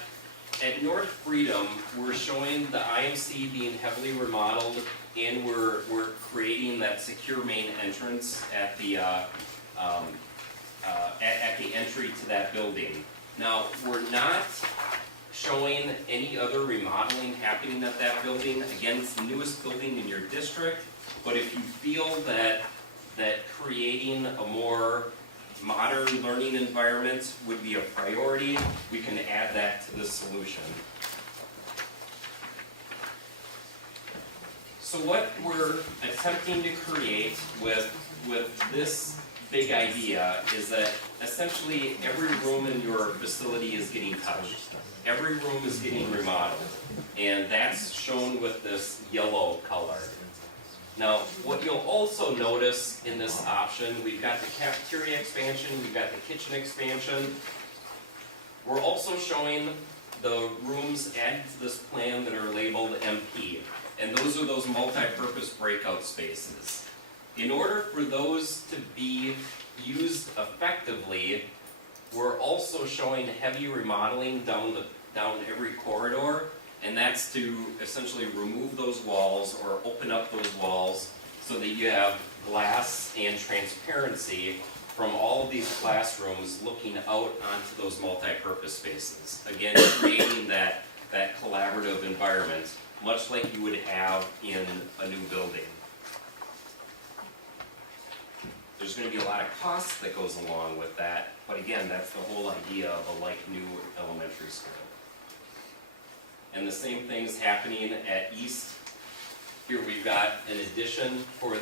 North Freedom, we're showing the IMC being heavily remodeled, and we're creating that secure main entrance at the entry to that building. Now, we're not showing any other remodeling happening at that building. Again, it's the newest building in your district, but if you feel that creating a more modern learning environment would be a priority, we can add that to this solution. So what we're attempting to create with this big idea is that essentially every room in your facility is getting touched. Every room is getting remodeled, and that's shown with this yellow color. Now, what you'll also notice in this option, we've got the cafeteria expansion, we've got the kitchen expansion. We're also showing the rooms added to this plan that are labeled MP, and those are those multi-purpose breakout spaces. In order for those to be used effectively, we're also showing heavy remodeling down every corridor, and that's to essentially remove those walls or open up those walls so that you have glass and transparency from all of these classrooms looking out onto those multi-purpose spaces. Again, creating that collaborative environment, much like you would have in a new building. There's going to be a lot of cost that goes along with that, but again, that's the whole idea of a like new elementary school. And the same thing's happening at East. Here we've got an addition for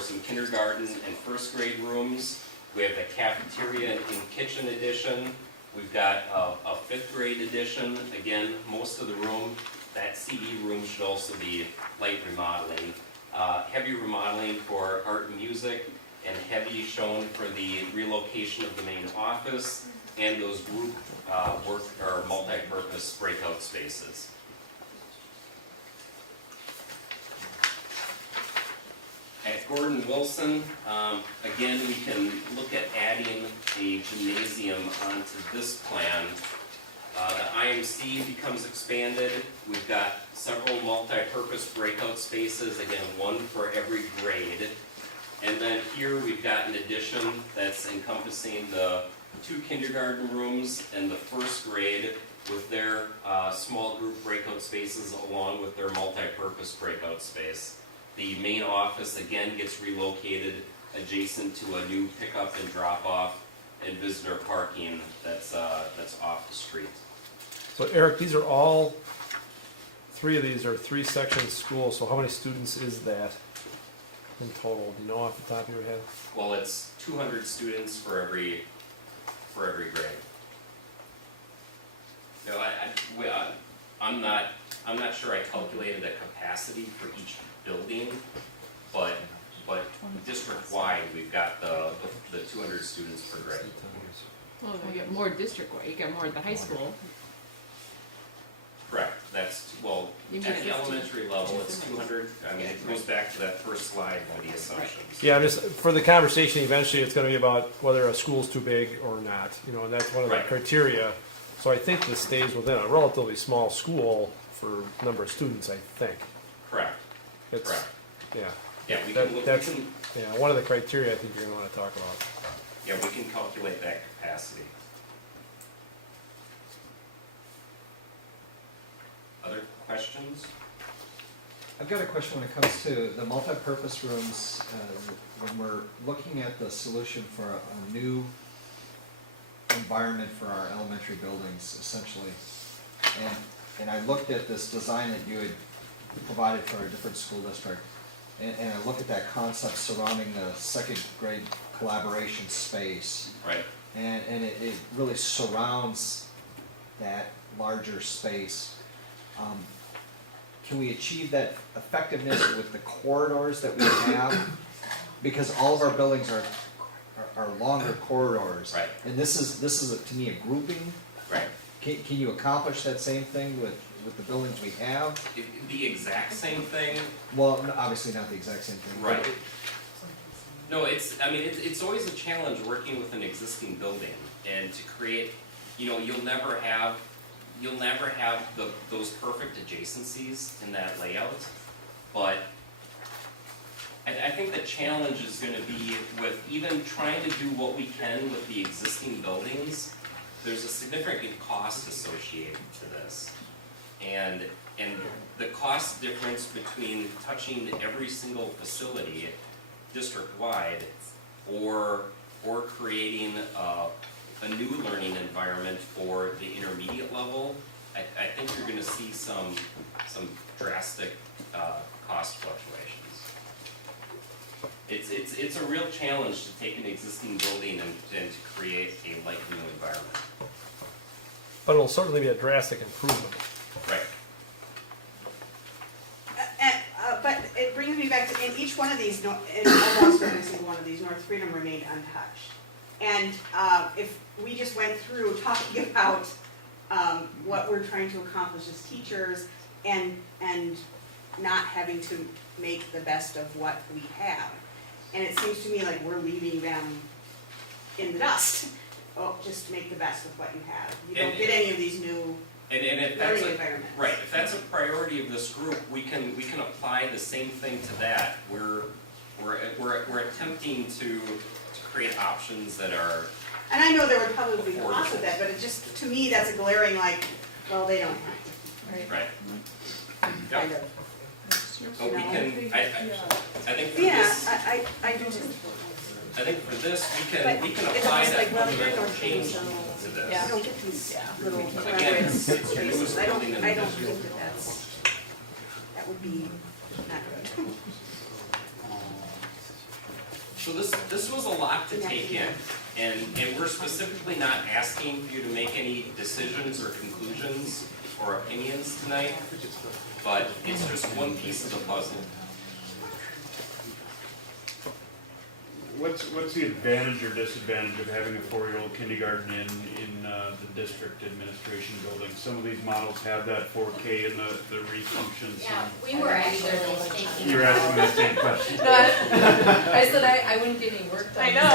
some kindergarten and first grade rooms. We have the cafeteria and kitchen addition. We've got a 5th grade addition. Again, most of the room, that CD room should also be light remodeling. Heavy remodeling for art and music, and heavy shown for the relocation of the main office and those group work or multi-purpose breakout spaces. At Gordon Wilson, again, we can look at adding a gymnasium onto this plan. The IMC becomes expanded. We've got several multi-purpose breakout spaces, again, one for every grade. And then here we've got an addition that's encompassing the 2 kindergarten rooms and the first grade with their small group breakout spaces along with their multi-purpose breakout space. The main office again gets relocated adjacent to a new pickup and drop-off and visitor parking that's off the street. So Eric, these are all, 3 of these are 3-section schools, so how many students is that in total? Do you know off the top of your head? Well, it's 200 students for every grade. No, I'm not sure I calculated a capacity for each building, but district-wide, we've got the 200 students per grade. Well, you get more district-wide, you get more at the high school. Correct, that's, well, You mean at the it's elementary level, it's 200, I mean, it goes back to that first slide with the assumptions. Yeah, just for the conversation, eventually it's gonna be about whether a school's too big or not, you know, and that's one of the Right. criteria. So I think this stays within a relatively small school for number of students, I think. Correct, It's, correct. yeah. Yeah, we That- can look, that's- Yeah, one of the criteria I think you're gonna wanna talk about. yeah, we can calculate that capacity. Other questions? I've got a question when it comes to the multi-purpose rooms, when we're looking at the solution for a new environment for our elementary buildings, essentially. And I looked at this design that you had provided for a different school district, and I looked at that concept surrounding the second grade collaboration space. Right. And it really surrounds that larger space. Can we achieve that effectiveness with the corridors that we have? Because all of our buildings are longer corridors. Right. And this is to me a grouping. Right. Can you accomplish that same thing with the buildings we have? The exact same thing. Well, obviously not the exact same thing. but Right. No, it's always a challenge working with an existing building and to create, you'll never have those perfect adjacencies in that layout, but I think the challenge is gonna be with even trying to do what we can with the existing buildings, there's a significant cost associated to this. And the cost difference between touching every single facility district-wide or creating a new learning environment for the intermediate level, I think you're gonna see some drastic cost fluctuations. It's a real challenge to take an existing building and to create a like new environment. But it'll certainly be a drastic improvement. Right. But it brings me back to, in each one of these, in almost every single one of these, North Freedom remained untouched. And if we just went through talking about what we're trying to accomplish as teachers and not having to make the best of what we have. And it seems to me like we're leaving them in the dust. Oh, just make the best with what you have. You don't get any of these new And if that's learning environments. right, if that's a priority of this group, we can apply the same thing to that. We're attempting to create options that are. And I know there would probably be costs with that, but it just, to me, that's a glaring like, well, they don't have Right. kind of. But we can, I think for Yeah, this, I do too. I think for this, But we can it's apply almost that like, well, you're fundamental North change Freedom, to so this. I don't get these little Again, collaborative it's the spaces. newest I building in the don't district. think that would be not good. So this was a lot to take in, and we're specifically not asking for you to make any decisions or conclusions or opinions tonight, but it's just one piece of the puzzle. What's the advantage or disadvantage of having a 4-year-old kindergarten in the district administration building? Some of these models have that 4K and the refunctions. Yeah, we were actually thinking. You're asking that same question. No, I said I wouldn't get any work done. I know.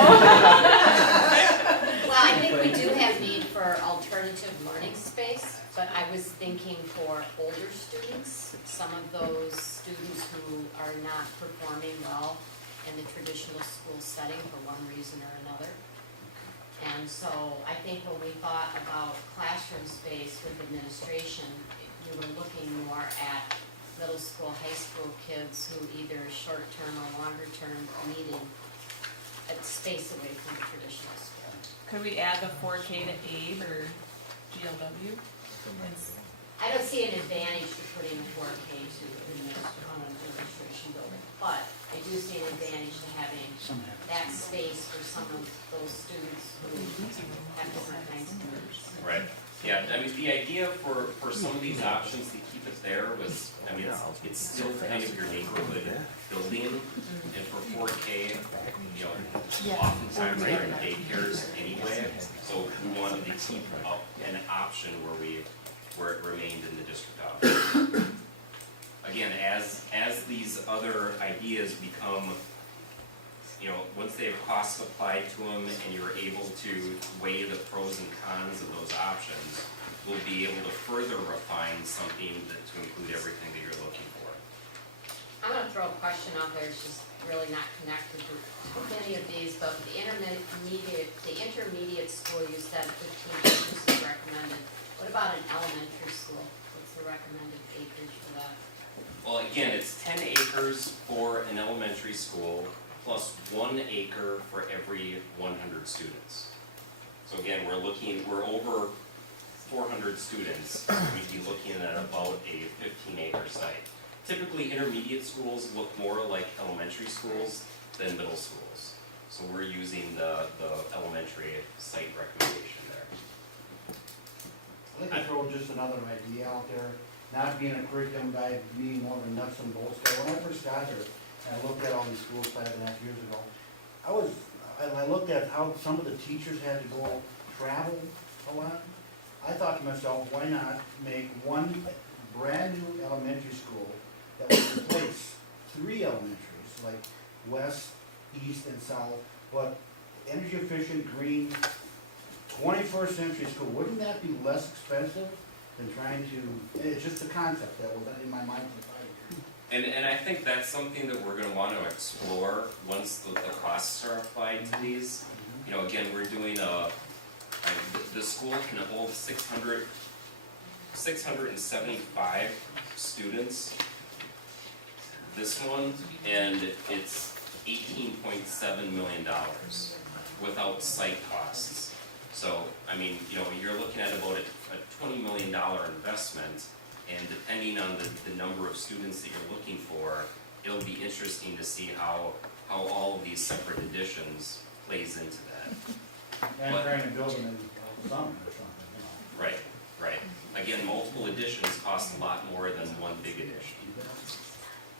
Well, I think we do have need for alternative learning space. but I was thinking for older students, some of those students who are not performing well in the traditional school setting for one reason or another. And so I think when we thought about classroom space with administration, we were looking more at middle school, high school kids who either short-term or longer-term needing a space away from the traditional school. Could we add the 4K to AID or GLW? I don't see an advantage to putting a 4K to on an administration building, but I do see an advantage to having that space for some of those students who have different kinds of needs. Right. Yeah, I mean, the idea for some of these options to keep it there was, I mean, it's still kind of your neighborhood building, and for 4K, you know, oftentimes they're in daycares anyway, so we wanted to keep up an option where it remained in the district office. Again, as these other ideas become, you know, once they have costs applied to them and you're able to weigh the pros and cons of those options, we'll be able to further refine something to include everything that you're looking for. I'm gonna throw a question out there, it's just really not connected to too many of these, but the intermediate school, you said 15 acres is recommended. What about an elementary school? What's the recommended acreage for that? Well, again, it's 10 acres for an elementary school, plus 1 acre for every 100 students. So again, we're over 400 students, we'd be looking at about a 15-acre site. Typically, intermediate schools look more like elementary schools than middle schools. So we're using the elementary site recommendation there. I'd like to throw just another idea out there, not being a curriculum guy, being more of a nuts and bolts guy. When I first got here, and I looked at all these schools 5.5 years ago, I looked at how some of the teachers had to go travel a lot. I thought to myself, why not make one brand new elementary school that would replace 3 elementaries, like west, east, and south, but energy efficient, green, 21st century school. Wouldn't that be less expensive than trying to, it's just a concept that was in my mind for 5 years. And I think that's something that we're gonna wanna explore once the costs are applied to these. You know, again, we're doing the school can hold 675 students. This one, and it's $18.7 million without site costs. So, I mean, you know, you're looking at about a $20 million investment, and depending on the number of students that you're looking for, it'll be interesting to see how all of these separate additions plays into that. And trying to build them in the summer or something, you know. Right, right. Again, multiple additions cost a lot more than one big addition.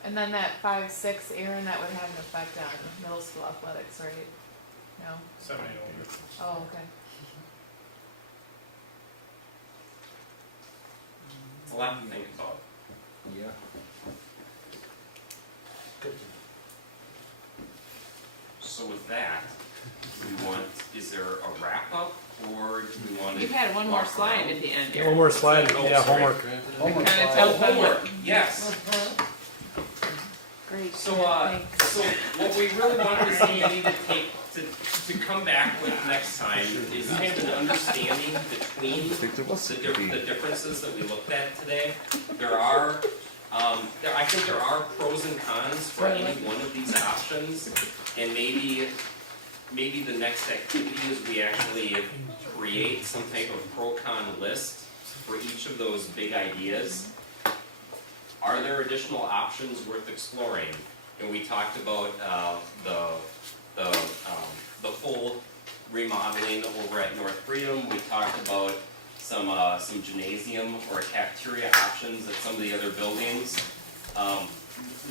And then that 5-6, Aaron, that would have an effect on middle school athletics, right? No? 7 and older. Oh, okay. It's a lot to think about. Yeah. So with that, is there a wrap up, or do we want to? You had one more slide at the end. Yeah, one more slide, Oh, yeah, sorry. homework. Homework Kind of slide. tell Oh, homework, yes. Great. So what we really wanted to see you need to take, to come back with next time is kind of an understanding between the differences that we looked at today. I think there are pros and cons for any one of these options, and maybe the next activity is we actually create some type of pro-con list for each of those big ideas. Are there additional options worth exploring? And we talked about the full remodeling over at North Freedom. We talked about some gymnasium or cafeteria options at some of the other buildings.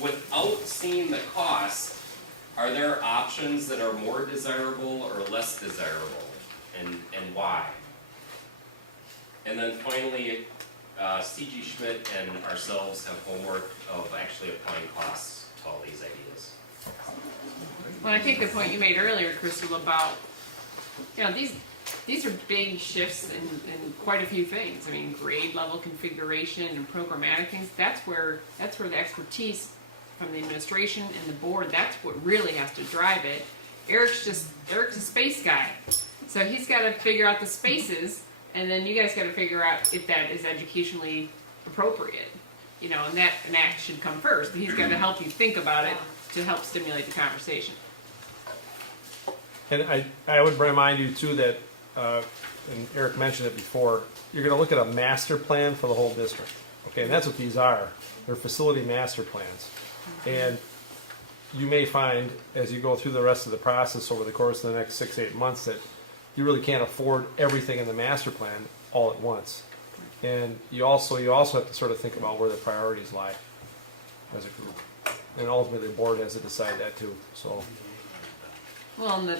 Without seeing the cost, are there options that are more desirable or less desirable, and why? And then finally, C.G. Schmidt and ourselves have homework of actually applying costs to all these ideas. Well, I think the point you made earlier, Crystal, about, you know, these are big shifts in quite a few things. I mean, grade level configuration and programmatic things, that's where the expertise from the administration and the board, that's what really has to drive it. Eric's a space guy. So he's gotta figure out the spaces, and then you guys gotta figure out if that is educationally appropriate. You know, and that should come first. He's gotta help you think about it to help stimulate the conversation. And I would remind you too that, and Eric mentioned it before, you're gonna look at a master plan for the whole district. Okay, and that's what these are. They're facility master plans. And you may find, as you go through the rest of the process over the course of the next 6-8 months, that you really can't afford everything in the master plan all at once. And you also have to sort of think about where the priorities lie as a group. And ultimately the board has to decide that too, so. Well, and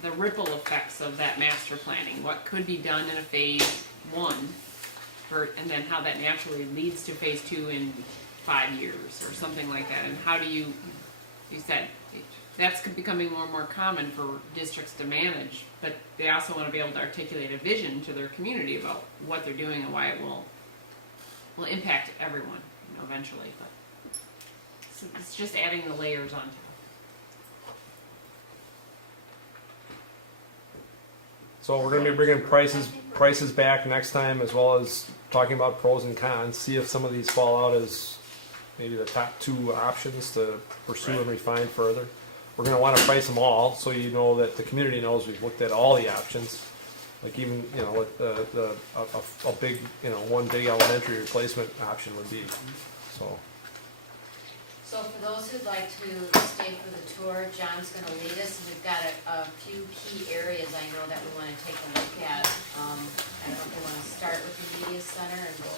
the ripple effects of that master planning, what could be done in a phase 1, and then how that naturally leads to phase 2 in 5 years or something like that. And how do you said, that's becoming more and more common for districts to manage, but they also want to be able to articulate a vision to their community about what they're doing and why it will impact everyone, you know, eventually. But it's just adding the layers on top. So we're gonna be bringing prices back next time, as well as talking about pros and cons, see if some of these fall out as maybe the top 2 options to pursue and refine further. We're gonna wanna price them all, so you know that the community knows we've looked at all the options. Like even, you know, what a big, you know, one big elementary replacement option would be, so. So for those who'd like to stay for the tour, John's gonna lead us, and we've got a few key areas I know that we wanna take a look at. I don't know if we wanna start with the media center and go